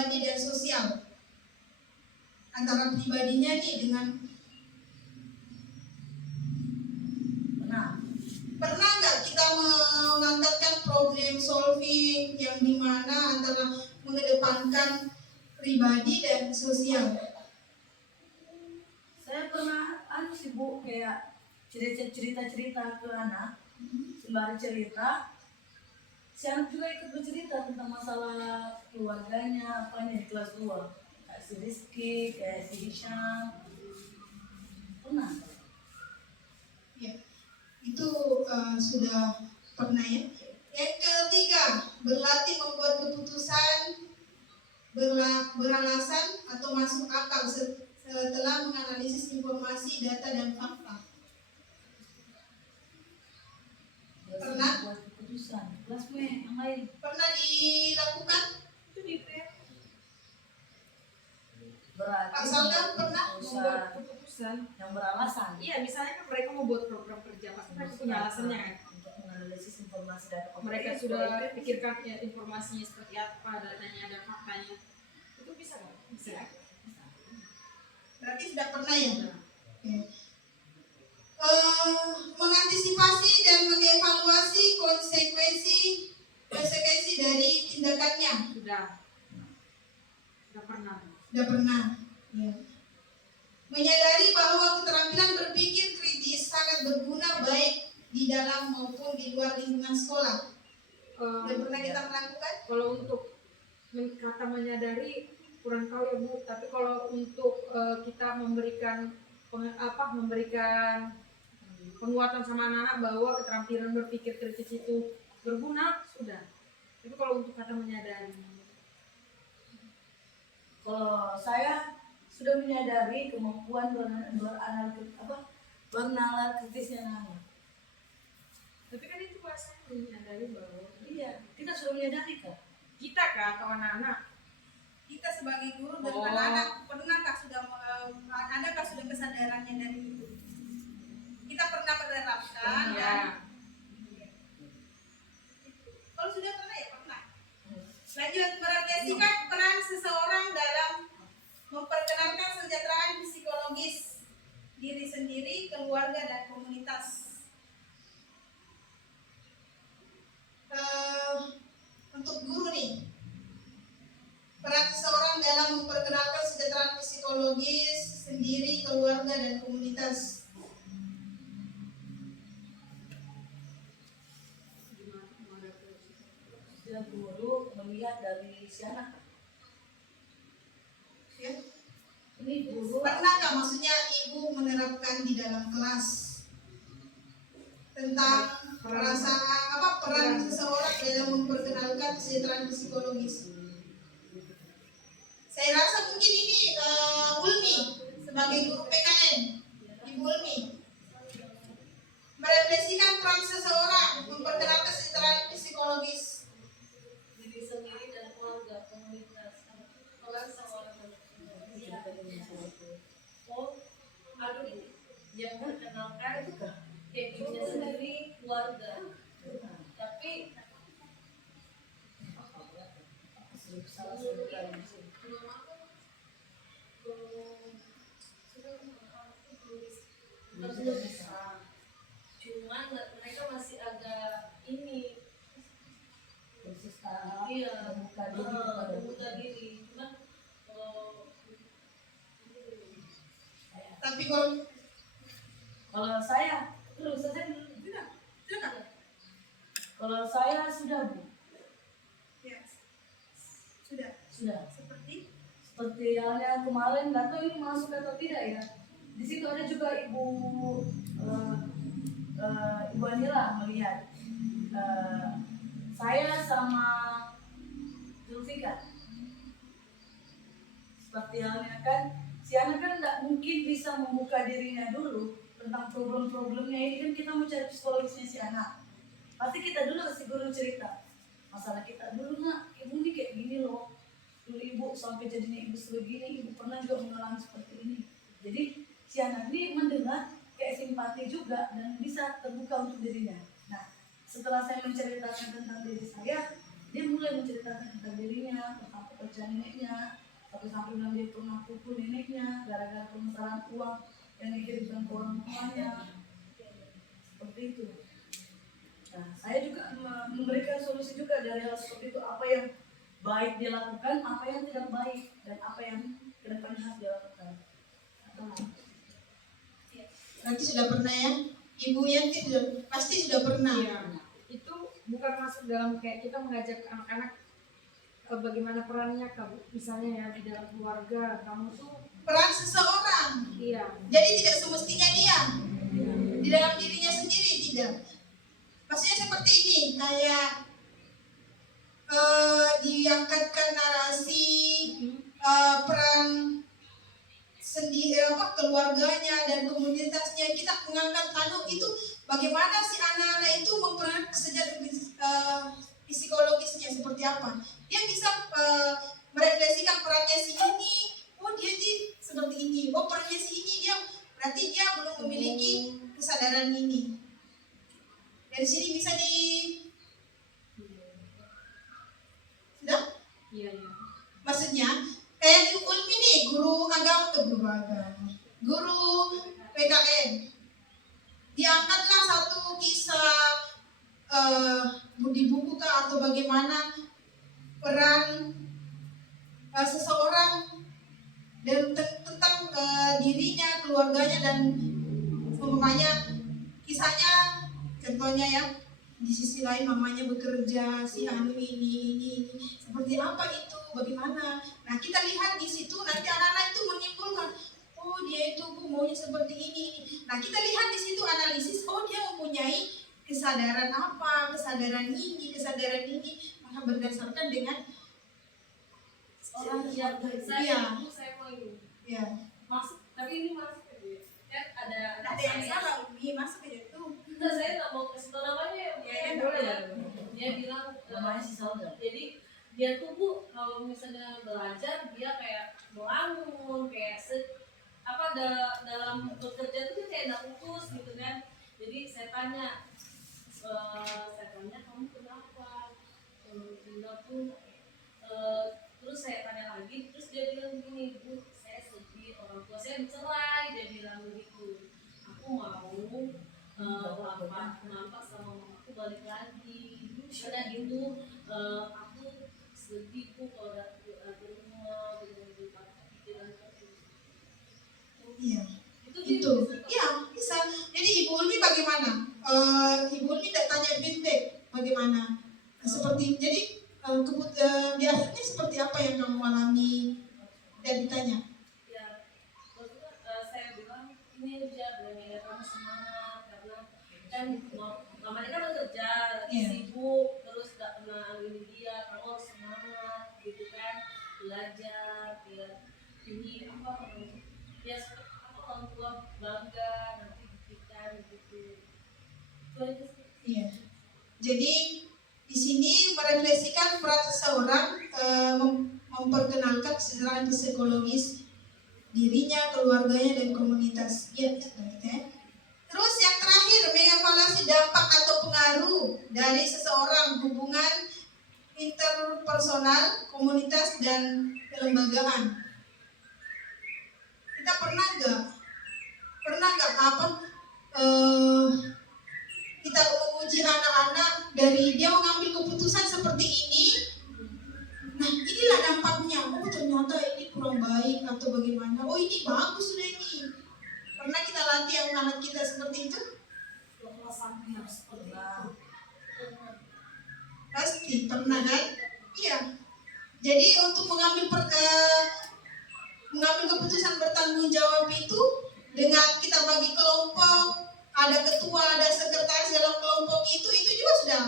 pribadi dan sosial. Antara pribadinya nih dengan pernah nggak kita mengangkatkan problem solving yang dimana antara mengedepankan pribadi dan sosial? Saya pernah sih Bu, kayak cerita-cerita ke anak, sembari cerita si anak juga ikut bercerita tentang masalah keluarganya, apanya di kelas 2, kayak si Rizky, kayak si Hisham. Pernah. Ya, itu sudah pernah ya. Yang ketiga, berlatih membuat keputusan beralasan atau masuk akal setelah menganalisis informasi, data, dan fakta. Pernah? Buat keputusan. Kelas yang lain. Pernah dilakukan? Itu di PM Berarti Pak Saldan pernah? membuat keputusan. yang beralasan. Iya, misalnya kan mereka mau buat program kerja, pasti mereka punya alasannya kan. Untuk menganalisis informasi data. Mereka sudah pikirkan ya, informasinya seperti apa, datanya dan faktanya. Itu bisa nggak? Bisa. Berarti sudah pernah ya? Nah, Oke. Mengantisipasi dan mengevaluasi konsekuensi dari tindakannya. sudah pernah. Sudah pernah. Ya. Menyadari bahwa keterampilan berpikir kritis sangat berguna baik di dalam maupun di luar lingkungan sekolah. Sudah pernah kita melakukan? Kalau untuk kata menyadari kurang tahu ya Bu, tapi kalau untuk kita memberikan penguatan sama anak-anak bahwa keterampilan berpikir kritis itu berguna, sudah. Tapi kalau untuk kata menyadari, Kalau saya sudah menyadari kemampuan bernalar kritisnya anak. tapi kan itu bahasa menyadari bahwa Iya, kita sudah menyadari kan. kita atau anak-anak Kita sebagai guru dan Oh. anak-anak pernahkah sudah adakah sudah kesadarannya dari itu? Kita pernah menerapkan ya. dan kalau sudah pernah ya pernah. Lanjut, merefleksikan peran seseorang dalam memperkenalkan kesejahteraan psikologis diri sendiri, keluarga, dan komunitas. Untuk guru nih, peran seseorang dalam memperkenalkan kesejahteraan psikologis sendiri, keluarga, dan komunitas. Dia guru melihat dari si anak. Ya. Ini guru Pernahkah maksudnya ibu menerapkan di dalam kelas tentang peran seseorang dalam memperkenalkan kesejahteraan psikologis? Saya rasa mungkin ini Ulmi sebagai guru PKN, Ibu Ulmi, merefleksikan peran seseorang memperkenalkan kesejahteraan psikologis. diri sendiri dan keluarga komunitas. Peran seorang yang memperkenalkan dirinya sendiri, keluarga. Tapi salah satu cuman mereka masih agak ini iya membuka diri cuman Tapi kalau saya terus saja kalau saya sudah Bu ya, sudah seperti halnya kemarin nggak tahu ini masuk atau tidak ya. Di situ ada juga ibu Anila melihat saya sama Zulfika. Seperti halnya kan si anak kan nggak mungkin bisa membuka dirinya dulu tentang problem-problemnya ini kan kita mau cari psikologisnya si anak. Pasti kita dulu si guru cerita masalah kita dulu nak ibu ini kayak gini loh. Dulu ibu sampai jadinya ibu sebegini, ibu pernah juga mengalami seperti ini. Jadi si anak ini mendengar kayak simpati juga dan bisa terbuka untuk dirinya. Nah, setelah saya menceritakan tentang diri saya, dia mulai menceritakan tentang dirinya, tentang pekerjaan neneknya, sampai bilang dia pernah pukul neneknya gara-gara permasalahan uang yang dikirimkan ke orang tuanya, seperti itu. Nah, saya juga memberikan solusi juga dari hal seperti itu, apa yang baik dia lakukan, apa yang tidak baik, dan apa yang kedepannya harus dia lakukan. Nanti sudah pernah ya, Ibu Yanti pasti sudah pernah. Iya. Itu bukan masuk dalam kayak kita mengajak anak-anak bagaimana perannya kamu, misalnya ya di dalam keluarga kamu tuh. Peran seseorang. Iya. Jadi tidak semestinya dia di dalam dirinya sendiri, tidak. Maksudnya seperti ini, kayak diangkatkan narasi peran sendiri keluarganya dan komunitasnya. Kita mengangkat itu bagaimana si anak-anak itu memperoleh kesejahteraan psikologisnya seperti apa. Dia bisa merefleksikan perannya si ini, oh dia seperti ini, oh perannya si ini dia berarti dia belum memiliki kesadaran ini. Dari sini bisa sudah? Iya. Maksudnya kayak Ibu Ulmi nih, guru PKN, diangkatlah satu kisah di buku kah atau bagaimana peran seseorang dan tentang dirinya, keluarganya, dan umpamanya kisahnya, contohnya ya, di sisi lain mamanya bekerja, si anu ini seperti apa itu, bagaimana. Nah kita lihat di situ, nanti anak-anak itu menyimpulkan, oh dia itu maunya seperti ini. Nah kita lihat di situ analisis, oh dia mempunyai kesadaran apa, kesadaran ini, maka berdasarkan dengan Orang yang Iya. saya mau ini ya. masuk, tapi ini masuk aja. Kan ada Ada yang salah, Umi masuk aja tuh. Enggak, saya nggak mau kasih tau namanya. Ya, boleh ya. Dia bilang Namanya si Salda. jadi dia tuh Bu, kalau misalnya belajar dia kayak melamun, kayak dalam bekerja tuh kayak nggak fokus gitu kan. Jadi saya tanya kamu kenapa? Enggak Bu. Terus saya tanya lagi, terus dia bilang gini, Bu, saya sedih, orang tua saya bercerai. Dia bilang begitu. Aku mau nampak sama mamaku balik lagi. Udah gitu, aku sedih Bu kalau ada rumah dengan pikiran aku. Iya. Itu Ya bisa. Jadi Ibu Ulmi bagaimana? Ibu Ulmi tidak tanya feedback bagaimana? Seperti jadi di akhirnya seperti apa yang kamu alami dan ditanya? ya, maksudnya saya bilang ini dia bilang kamu semangat karena kan mama kan bekerja, Iya. sibuk, terus gak pernah ini dia, kamu harus semangat gitu kan, belajar biar ini ya orang tua bangga nanti kita gitu. Itu aja sih. Iya. Jadi di sini merefleksikan peran seseorang memperkenalkan kesejahteraan psikologis dirinya, keluarganya, dan komunitas. Ya, ya. Terus yang terakhir, mengevaluasi dampak atau pengaruh dari seseorang, hubungan interpersonal, komunitas, dan kelembagaan. Kita pernah nggak kita menguji anak-anak dari dia mengambil keputusan seperti ini. Nah inilah dampaknya. Oh ternyata ini kurang baik atau bagaimana. Oh ini bagus sudah ini. Pernah kita latih anak kita seperti itu? Pasti pernah kan? Iya. Jadi untuk mengambil keputusan bertanggung jawab itu dengan kita bagi kelompok, ada ketua, ada sekretaris dalam kelompok itu juga sudah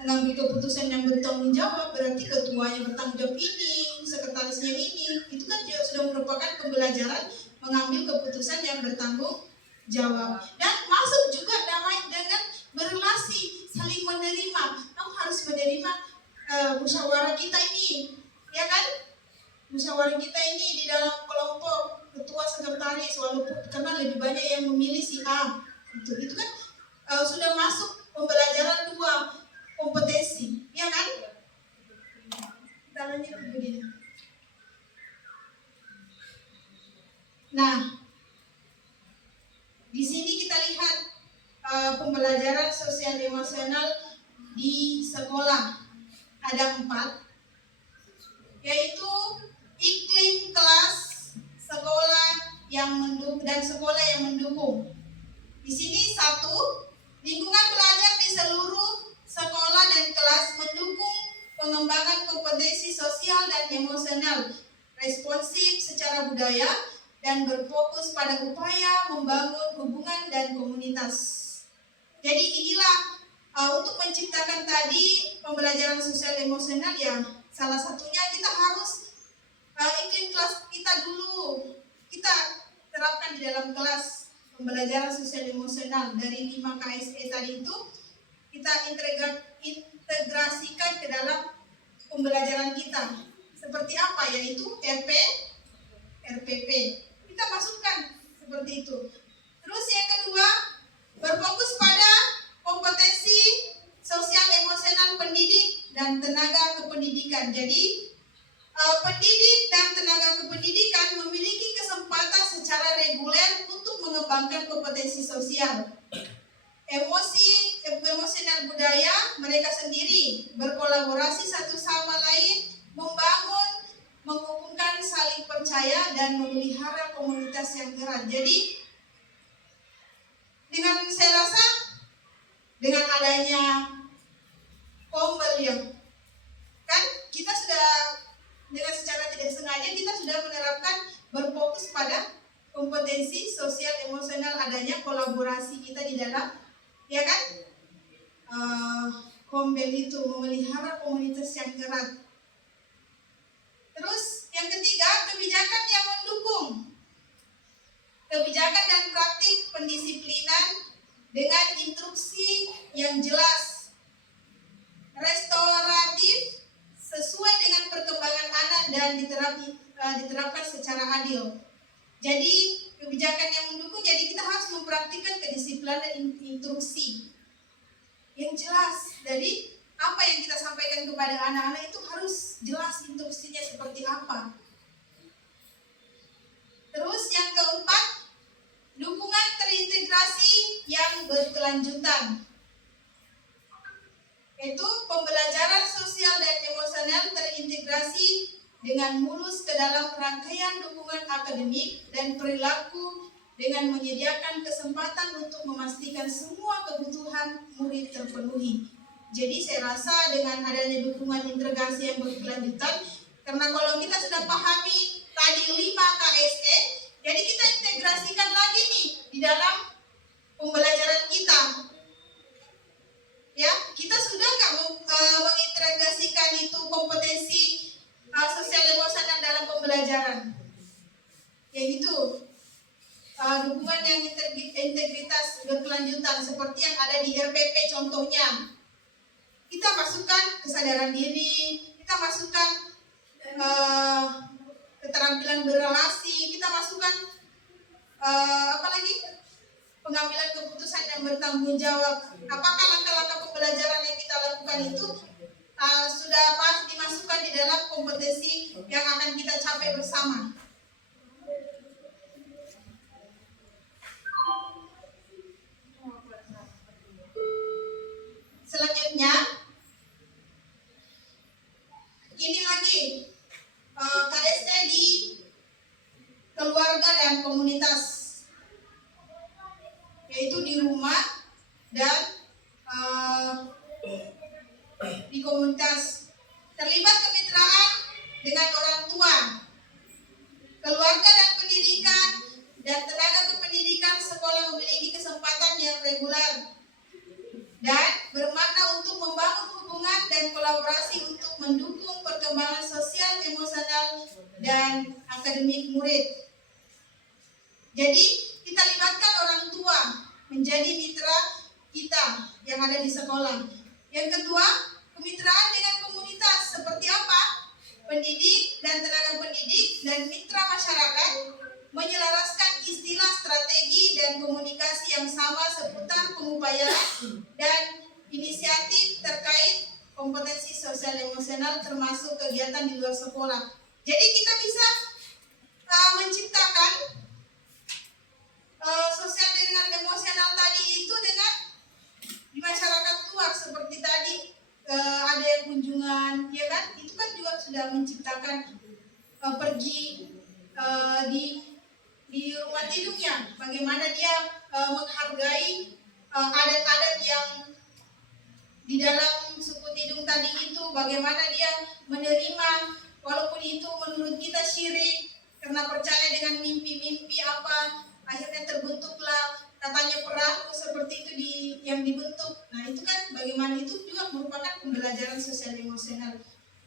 mengambil keputusan yang bertanggung jawab. Berarti ketuanya bertanggung jawab ini, sekretarisnya ini, itu kan juga sudah merupakan pembelajaran mengambil keputusan yang bertanggung jawab. Dan masuk juga dengan berrelasi, saling menerima. Kamu harus menerima musyawarah kita ini, ya kan? Musyawarah kita ini di dalam kelompok ketua, sekretaris, walaupun karena lebih banyak yang memilih si A, itu kan sudah masuk pembelajaran 2 kompetensi, ya kan? emosional di sekolah. Ada 4, yaitu iklim kelas, sekolah yang mendukung dan sekolah yang mendukung. Di sini 1, lingkungan belajar di seluruh sekolah dan kelas mendukung pengembangan kompetensi sosial dan emosional, responsif secara budaya, dan berfokus pada upaya membangun hubungan dan komunitas. Jadi inilah untuk menciptakan tadi pembelajaran sosial emosional, ya salah satunya kita harus iklim kelas kita dulu kita terapkan di dalam kelas. Pembelajaran sosial emosional dari 5 KSE tadi itu kita integrasikan ke dalam pembelajaran kita. Seperti apa? Yaitu RPP. Kita masukkan seperti itu. Terus yang kedua, berfokus pada kompetensi sosial emosional pendidik dan tenaga kependidikan. Jadi pendidik dan tenaga kependidikan memiliki kesempatan secara reguler untuk mengembangkan kompetensi sosial, emosional budaya mereka sendiri, berkolaborasi satu sama lain, membangun, menghubungkan, saling percaya, dan memelihara komunitas yang erat. Jadi saya rasa dengan adanya Kombel yang kan kita sudah dengan secara tidak sengaja kita sudah menerapkan berfokus pada kompetensi sosial emosional, adanya kolaborasi kita di dalam, ya kan, Kombel itu memelihara komunitas yang erat. Terus yang ketiga, kebijakan yang mendukung, kebijakan dan praktik pendisiplinan dengan instruksi yang jelas, restoratif, sesuai dengan perkembangan anak, dan diterapkan secara adil. Jadi kebijakan yang mendukung, jadi kita harus mempraktikkan kedisiplinan dan instruksi yang jelas. Dari apa yang kita sampaikan kepada anak-anak itu harus jelas instruksinya seperti apa. Terus yang keempat, dukungan terintegrasi yang berkelanjutan, yaitu pembelajaran sosial dan emosional terintegrasi dengan mulus ke dalam rangkaian dukungan akademik dan perilaku dengan menyediakan kesempatan untuk memastikan semua kebutuhan murid terpenuhi. Jadi saya rasa dengan adanya dukungan integrasi yang berkelanjutan, karena kalau kita sudah pahami tadi 5 KSE, jadi kita integrasikan lagi nih di dalam pembelajaran kita. Ya, kita sudah nggak mengintegrasikan itu kompetensi sosial emosional dalam pembelajaran. Ya gitu. Dukungan yang integritas berkelanjutan seperti yang ada di RPP contohnya. Kita masukkan kesadaran diri, kita masukkan keterampilan berrelasi, kita masukkan apa lagi? Pengambilan keputusan yang bertanggung jawab. Apakah langkah-langkah pembelajaran yang kita lakukan itu sudah pas dimasukkan di dalam kompetensi yang akan kita capai bersama? Selanjutnya, ini lagi KST di keluarga dan komunitas, yaitu di rumah dan di komunitas. Terlibat kemitraan dengan orang tua, keluarga dan pendidikan, dan tenaga kependidikan sekolah memiliki kesempatan yang reguler dan bermakna untuk membangun hubungan dan kolaborasi untuk mendukung perkembangan sosial, emosional, dan akademik murid. Jadi kita libatkan orang tua menjadi mitra kita yang ada di sekolah. Yang kedua, kemitraan dengan komunitas seperti apa? Pendidik dan tenaga pendidik dan mitra masyarakat menyelaraskan istilah, strategi, dan komunikasi yang sama seputar pengupayaan dan inisiatif terkait kompetensi sosial emosional termasuk kegiatan di luar sekolah. Jadi kita bisa menciptakan sosial dengan emosional tadi itu dengan di masyarakat tua. luar seperti tadi ada yang kunjungan, ya kan? Itu kan juga sudah menciptakan pergi di rumah tidurnya, bagaimana dia menghargai adat-adat yang di dalam suku Tidung tadi itu, bagaimana dia menerima walaupun itu menurut kita syirik karena percaya dengan mimpi-mimpi apa, akhirnya terbentuklah katanya perahu seperti itu yang dibentuk. Nah itu kan bagaimana itu juga merupakan pembelajaran sosial emosional.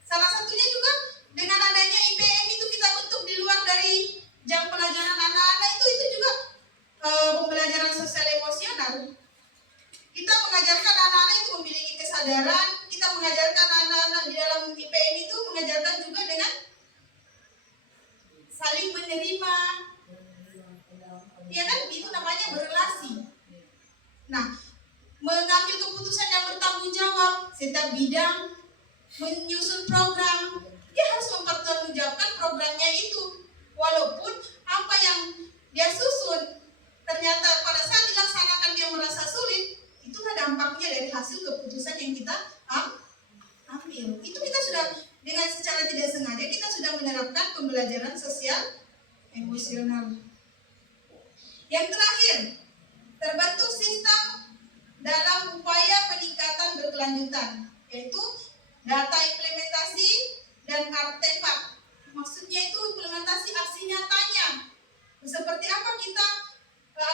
Salah satunya juga dengan adanya IPM itu kita bentuk di luar dari jam pelajaran anak-anak itu juga pembelajaran sosial emosional. Kita mengajarkan anak-anak itu memiliki kesadaran, kita mengajarkan anak-anak di dalam IPM itu mengajarkan juga dengan saling menerima. Ya kan, itu namanya berelasi. Nah, mengambil keputusan yang bertanggung jawab, setiap bidang menyusun program, dia harus mempertanggungjawabkan programnya itu. Walaupun apa yang dia susun ternyata pada saat dilaksanakan dia merasa sulit, itulah dampaknya dari hasil keputusan yang kita ambil. Itu kita sudah dengan secara tidak sengaja kita sudah menerapkan pembelajaran sosial emosional. Yang terakhir, terbentuk sistem dalam upaya peningkatan berkelanjutan, yaitu data implementasi dan artefak. Maksudnya itu implementasi aksi nyatanya. Seperti apa kita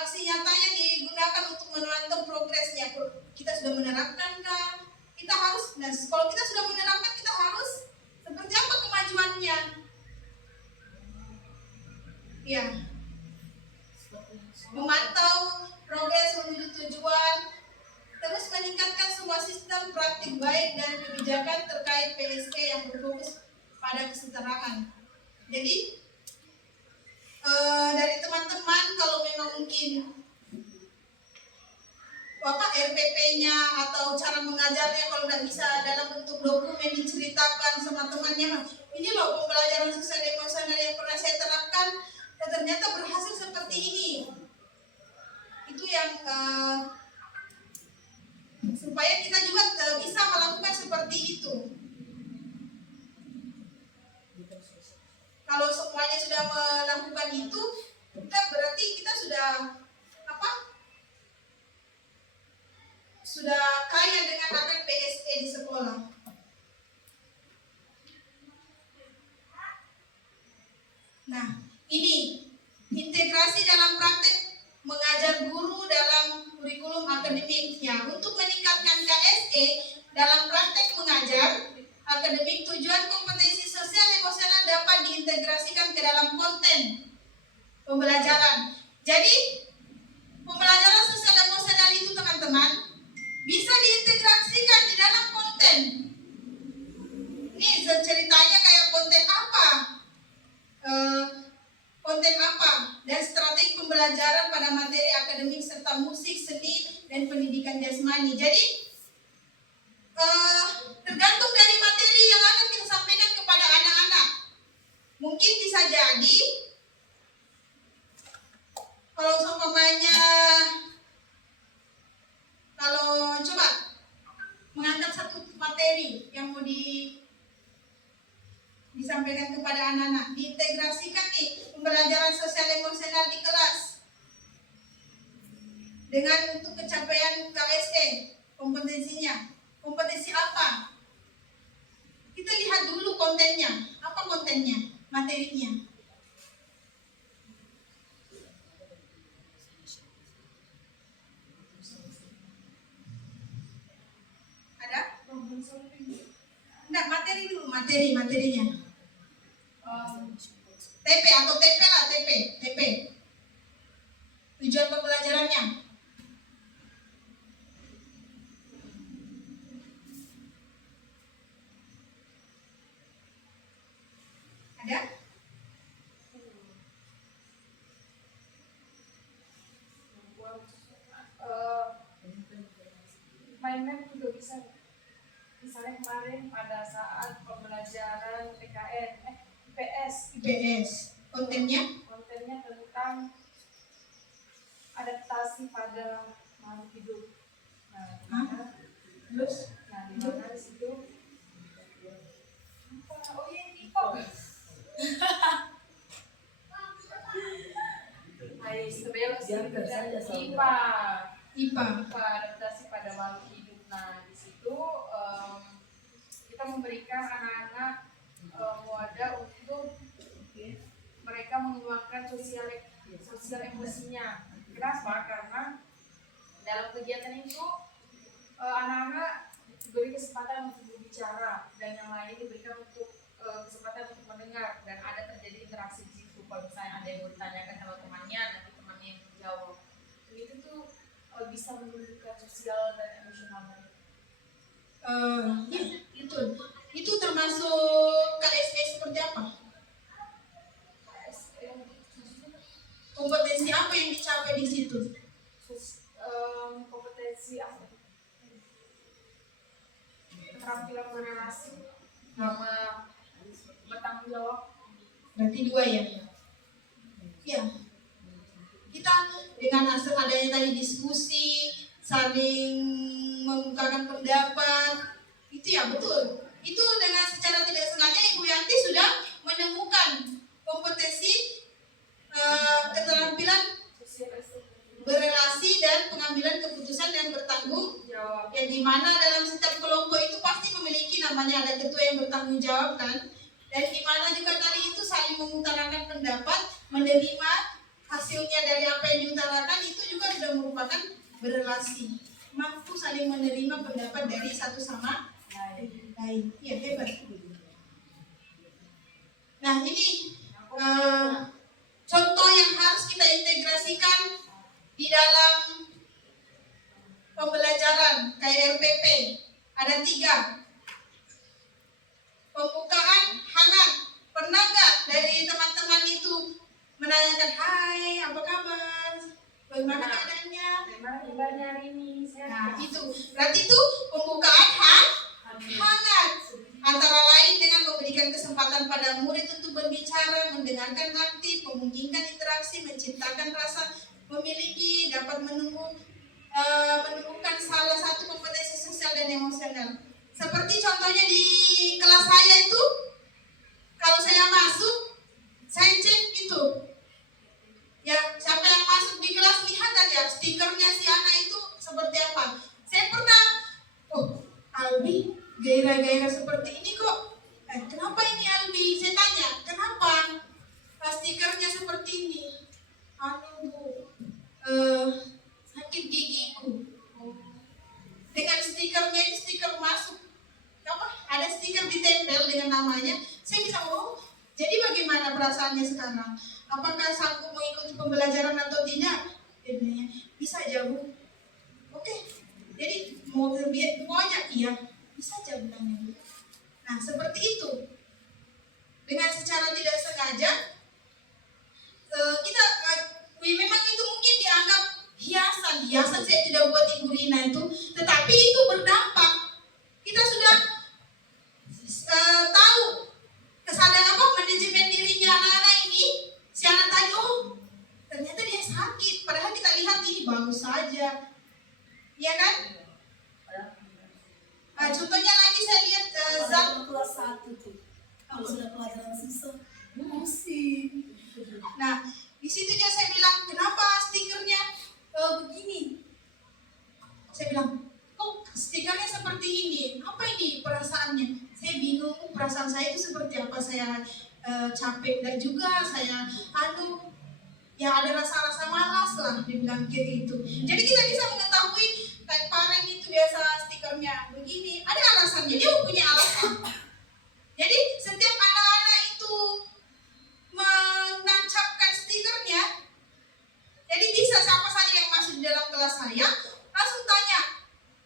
aksi nyatanya digunakan untuk memantau progresnya. Kita sudah menerapkankah? Kita harus, nah kalau kita sudah menerapkan, kita harus seperti apa kemajuannya? Ya, memantau progres menuju tujuan, terus meningkatkan semua sistem praktik baik dan kebijakan terkait PSE yang berfokus pada kesetaraan. Jadi dari teman-teman kalau memang mungkin RPP-nya atau cara mengajarnya kalau tidak bisa dalam bentuk dokumen diceritakan sama temannya, ini loh pembelajaran sosial emosional yang pernah saya terapkan dan ternyata berhasil seperti ini. Itu yang supaya kita juga bisa melakukan seperti itu. Kalau semuanya sudah melakukan itu, berarti kita sudah sudah kaya dengan akan PSE di sekolah. Nah, ini integrasi dalam praktek mengajar guru dalam kurikulum akademiknya untuk meningkatkan KSE dalam praktek mengajar akademik. Tujuan kompetensi sosial emosional dapat diintegrasikan ke dalam konten pembelajaran. Jadi pembelajaran sosial emosional itu teman-teman bisa diintegrasikan di dalam konten. Ini ceritanya kayak konten apa? Konten apa? Dan strategi pembelajaran pada materi akademik serta musik, seni, dan pendidikan jasmani. Jadi tergantung dari materi yang akan kita sampaikan kepada anak-anak. Mungkin bisa jadi kalau seumpamanya kalau coba mengangkat satu materi yang mau disampaikan kepada anak-anak, diintegrasikan nih pembelajaran sosial emosional di kelas dengan untuk pencapaian KSE, kompetensinya. Kompetensi apa? Kita lihat dulu kontennya. Apa kontennya? Materinya. Ada? Enggak, materi dulu, materinya. TP atau TP lah, TP. Tujuan pembelajarannya. Ada? Main-main juga bisa. Misalnya kemarin pada saat pembelajaran IPS, kontennya tentang adaptasi pada makhluk hidup. Nah, Terus Nah, di mana di situ? Oh iya, ini kok. Ayo, sebelum Biarkan saja, saudara. IPA. IPA. IPA adaptasi pada makhluk hidup. Nah, di situ kita memberikan anak-anak wadah untuk mereka mengembangkan sosial emosinya. Kenapa? Karena dalam kegiatan itu anak-anak diberi kesempatan untuk berbicara dan yang lain diberikan untuk kesempatan untuk mendengar dan ada terjadi interaksi di situ. Kalau misalnya ada yang bertanyakan sama temannya, nanti temannya yang menjawab. Dan itu tuh bisa menumbuhkan sosial dan emosional mereka. Ya, itu termasuk KSE seperti apa? Kompetensi apa yang dicapai di situ? Kompetensi apa? Keterampilan berrelasi sama bertanggung jawab. Berarti 2 ya? Ya. Kita dengan hasil adanya tadi diskusi, saling membukakan pendapat, itu ya betul. Itu dengan secara tidak sengaja Ibu Yanti sudah menemukan kompetensi keterampilan berelasi dan pengambilan keputusan yang bertanggung Jawab. yang dimana dalam setiap kelompok itu pasti memiliki namanya ada ketua yang bertanggung jawab kan, dan dimana juga tadi itu saling mengutarakan pendapat, menerima hasilnya dari apa yang diutarakan, itu juga sudah merupakan berelasi, mampu saling menerima pendapat dari satu sama lain. Ya, hebat. Nah, ini contoh yang harus kita integrasikan di dalam pembelajaran KRPP. Ada 3. Pembukaan hangat. Pernah nggak dari teman-teman itu menanyakan, hai, apa kabar? Bagaimana keadaannya? Gimana kabarnya hari ini? Nah, itu berarti itu pembukaan hangat. Antara lain dengan memberikan kesempatan pada murid untuk berbicara, mendengarkan aktif, memungkinkan interaksi, menciptakan rasa memiliki, dapat menemukan salah satu kompetensi sosial dan emosional. Seperti contohnya di kelas saya itu, kalau saya masuk, saya cek itu. Ya, siapa yang masuk di kelas, lihat aja stikernya si anak itu seperti apa. Saya pernah, Albi, gairah-gairah seperti ini kok. Kenapa ini Albi? Saya tanya, kenapa? Stikernya seperti ini. Bu, sakit gigiku. Dengan stikernya itu stiker masuk. Ada stiker ditempel dengan namanya. Saya bisa ngomong, jadi bagaimana perasaannya sekarang? Apakah sanggup mengikuti pembelajaran atau tidak? Dia bilangnya, bisa aja Bu. Oke, jadi maunya iya, bisa aja bilangnya Bu. Nah, seperti itu. Dengan secara tidak sengaja, kita memang itu mungkin dianggap hiasan saya tidak buat Ibu Rina itu, tetapi itu berdampak. Kita sudah tahu kesadaran manajemen dirinya anak-anak ini. Si anak tadi, ternyata dia sakit, padahal kita lihat ini bagus saja, ya kan? Contohnya lagi saya lihat Zat. kelas 1 tuh. Kalau sudah pelajaran susah, pusing. Nah, di situ juga saya bilang, kenapa stikernya begini? Saya bilang, kok stikernya seperti ini? Apa ini perasaannya? Saya bingung, perasaan saya itu seperti apa? Saya capek dan juga saya ya ada rasa-rasa malas lah, dibilang kayak gitu. Jadi kita bisa mengetahui kayak parent itu biasa stikernya begini, ada alasannya, dia punya alasan. Jadi setiap anak-anak itu menancapkan stikernya, jadi bisa siapa saja yang masuk di dalam kelas saya langsung tanya,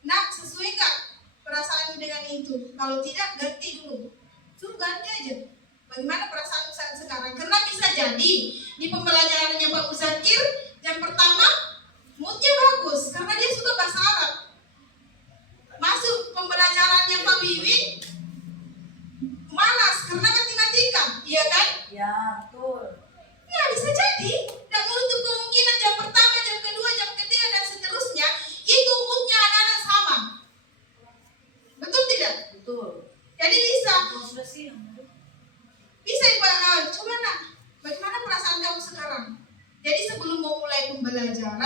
nak sesuai nggak perasaanmu dengan itu? Kalau tidak, ganti dulu, suruh ganti aja. Bagaimana perasaan saat sekarang? Karena bisa jadi di pembelajarannya Pak Muzakir yang pertama moodnya bagus karena dia suka bahasa Arab. Masuk pembelajarannya Pak Wiwin malas karena matematika, iya kan? ya betul. Ya bisa jadi. Dan menutup kemungkinan jam pertama, jam kedua, jam ketiga dan seterusnya itu moodnya anak-anak sama. Betul. Jadi bisa Sudah sih yang baru. Bisa Ibu, coba nak, bagaimana perasaan kamu sekarang? Jadi sebelum mau mulai pembelajaran,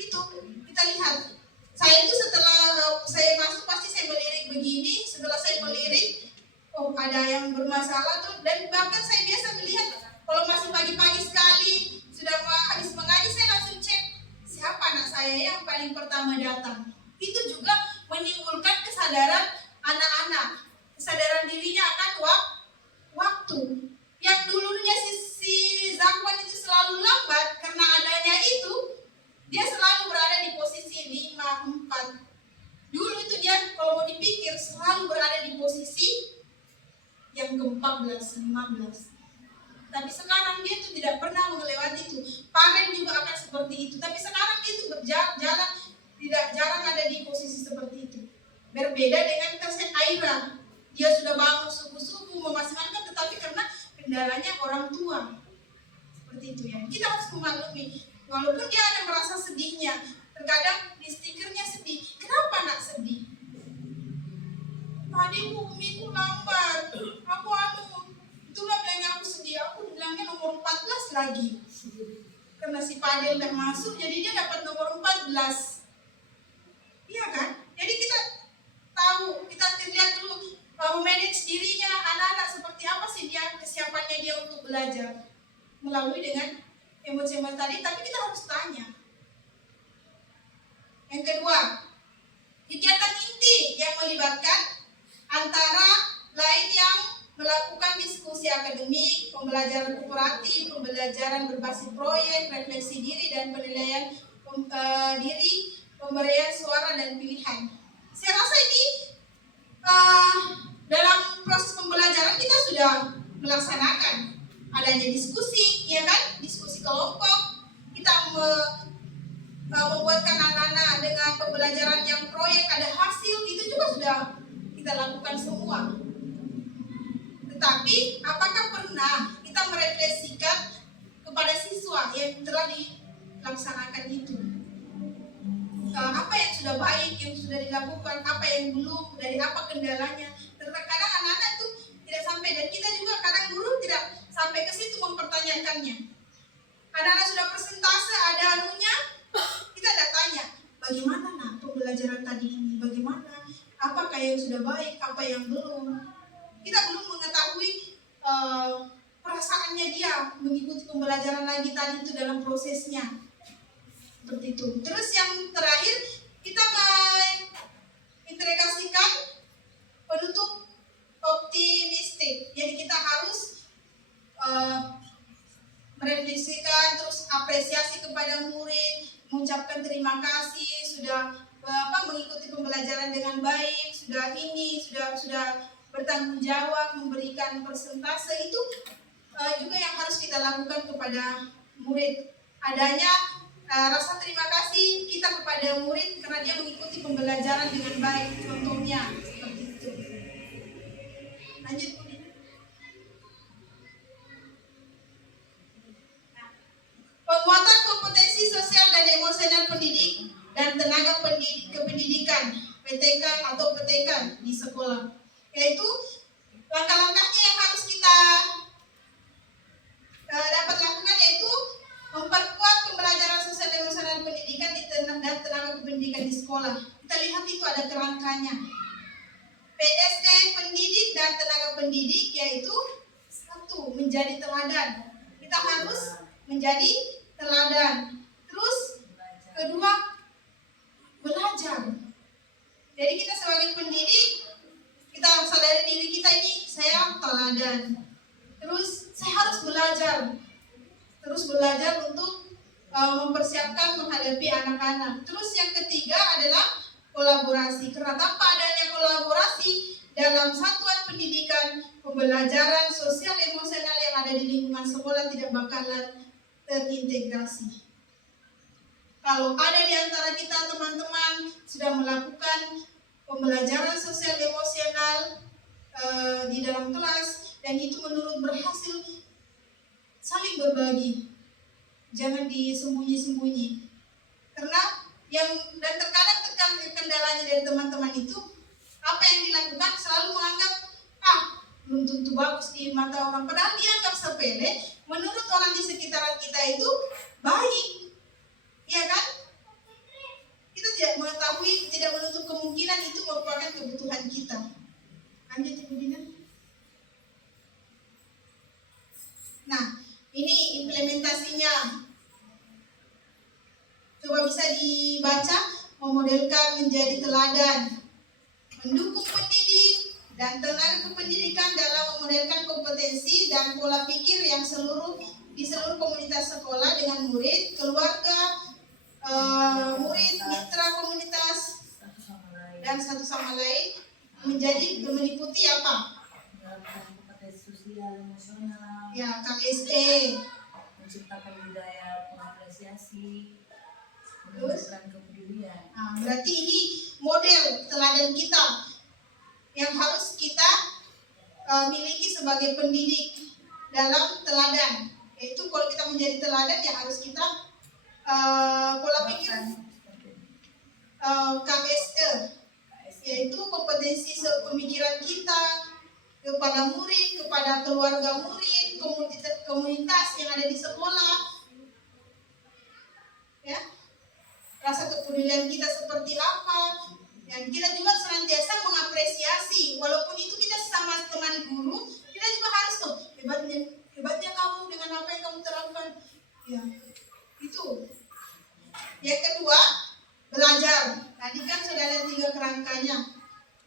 itu kita lihat. Saya itu setelah saya masuk pasti saya melirik begini. Setelah saya melirik, oh ada yang bermasalah tuh. Dan bahkan saya biasa melihat kalau masih pagi-pagi sekali sudah habis mengaji, saya langsung cek siapa anak saya yang paling pertama datang. Itu juga menimbulkan kesadaran anak-anak, kesadaran dirinya akan waktu. Yang dulunya si Zakwan itu selalu lambat, karena adanya itu dia selalu berada di posisi 5, 4. Dulu itu dia kalau mau dipikir selalu berada di posisi yang ke-14, 15. Tapi sekarang dia itu tidak pernah melewati itu. Paren juga akan seperti itu. Tapi sekarang dia itu berjalan tidak jarang ada di posisi seperti itu. Berbeda dengan Kasen Aira. Dia sudah bangun subuh-subuh memasangkan, tetapi karena kendalanya orang tua. Seperti itu ya. Kita harus memaklumi. Walaupun dia ada merasa sedihnya, terkadang di stikernya sedih. Kenapa nak sedih? Tadi umiku lambat. Itulah bilangnya aku sedih. Aku bilangnya nomor 14 lagi. Karena si Padel udah masuk, jadi dia dapat nomor 14. Iya kan? Jadi kita tahu, kita lihat dulu memanage dirinya anak-anak seperti apa sih dia, kesiapannya dia untuk belajar melalui dengan emosi-emosi tadi. Tapi kita harus tanya. Yang kedua, kegiatan inti yang melibatkan antara lain yang melakukan diskusi akademik, pembelajaran kooperatif, pembelajaran berbasis proyek, refleksi diri dan penilaian diri, pemberian suara dan pilihan. Saya rasa ini dalam proses pembelajaran kita sudah melaksanakan adanya diskusi, ya kan? Diskusi kelompok. Kita membuatkan anak-anak dengan pembelajaran yang proyek ada hasil, itu juga sudah kita lakukan semua. Tetapi apakah pernah kita merefleksikan kepada siswa yang telah dilaksanakan itu? Apa yang sudah baik, yang sudah dilakukan, apa yang belum, dari apa kendalanya. Terkadang anak-anak itu tidak sampai, dan kita juga kadang guru tidak sampai ke situ mempertanyakannya. Anak-anak sudah persentase, ada anunya, kita tidak tanya, bagaimana nak pembelajaran tadi ini, bagaimana, apakah yang sudah baik, apa yang belum. Kita belum mengetahui perasaannya dia mengikuti pembelajaran lagi tadi itu dalam prosesnya. Seperti itu. Terus yang terakhir, kita mengintegrasikan penutup optimistik. Jadi kita harus merefleksikan, terus apresiasi kepada murid, mengucapkan terima kasih sudah mengikuti pembelajaran dengan baik, sudah bertanggung jawab, memberikan persentase. Itu juga yang harus kita lakukan kepada murid. Adanya rasa terima kasih kita kepada murid karena dia mengikuti pembelajaran dengan baik, contohnya seperti itu. Lanjut Bu Dina. Penguatan kompetensi sosial dan emosional pendidik dan tenaga kependidikan PTK atau PTK di sekolah, yaitu langkah-langkahnya yang harus kita dapat lakukan, yaitu memperkuat pembelajaran sosial dan emosional pendidikan dan tenaga kependidikan di sekolah. Kita lihat itu ada kerangkanya. PSD pendidik dan tenaga pendidik, yaitu satu, menjadi teladan. Kita harus menjadi teladan. Terus kedua, belajar. Jadi kita sebagai pendidik, kita harus sadari diri kita ini, saya teladan. Terus saya harus belajar. Terus belajar untuk mempersiapkan menghadapi anak-anak. Terus yang ketiga adalah kolaborasi. Karena tanpa adanya kolaborasi dalam satuan pendidikan, pembelajaran sosial emosional yang ada di lingkungan sekolah tidak bakalan terintegrasi. Kalau ada di antara kita teman-teman sudah melakukan pembelajaran sosial emosional di dalam kelas dan itu menurut berhasil, saling berbagi, jangan disembunyi-sembunyi. Karena yang dan terkadang kendalanya di mata orang, padahal dianggap sepele, menurut orang di sekitaran kita itu baik, ya kan? Kita tidak mengetahui, tidak menutup kemungkinan itu merupakan kebutuhan kita. Lanjut Ibu Dina. Nah, ini implementasinya. Coba bisa dibaca, memodelkan menjadi teladan, mendukung pendidik dan tenaga kependidikan dalam memodelkan kompetensi dan pola pikir yang di seluruh komunitas sekolah dengan murid, keluarga, murid, mitra komunitas, Satu sama lain. dan satu sama lain meliputi apa? Melakukan kompetensi sosial emosional, Ya, KSE. menciptakan budaya pengapresiasi, Terus? menunjukkan kepedulian. Nah, berarti ini model teladan kita yang harus kita miliki sebagai pendidik dalam teladan. Yaitu kalau kita menjadi teladan ya harus kita pola pikir KSE, yaitu kompetensi pemikiran kita kepada murid, kepada keluarga murid, komunitas yang ada di sekolah, ya, rasa kepedulian kita seperti apa, dan kita juga senantiasa mengapresiasi, walaupun itu kita sama teman guru, kita juga harus tuh hebatnya kamu dengan apa yang kamu terapkan, ya, itu. Yang kedua, belajar. Tadi kan sudah ada 3 kerangkanya.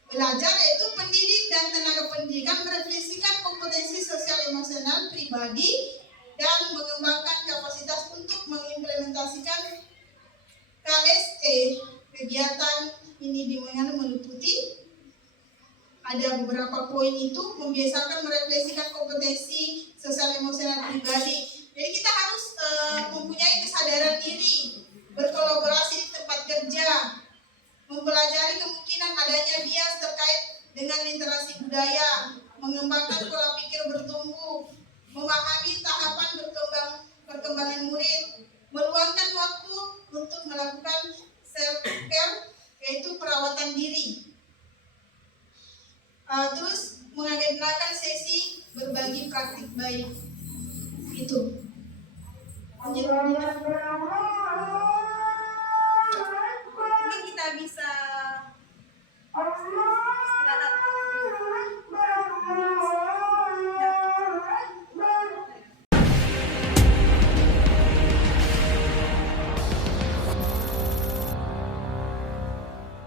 Belajar yaitu pendidik dan tenaga pendidikan merefleksikan kompetensi sosial emosional pribadi dan mengembangkan kapasitas untuk mengimplementasikan KSE. Kegiatan ini meliputi ada beberapa poin itu, membiasakan merefleksikan kompetensi sosial emosional pribadi. Jadi kita harus mempunyai kesadaran diri, berkolaborasi di tempat kerja, mempelajari kemungkinan adanya bias terkait dengan literasi budaya, mengembangkan pola pikir bertumbuh, memahami tahapan perkembangan murid, meluangkan waktu untuk melakukan self-care, yaitu perawatan diri. Terus mengagendakan sesi berbagi praktik baik. Itu. Lanjut. Mungkin kita bisa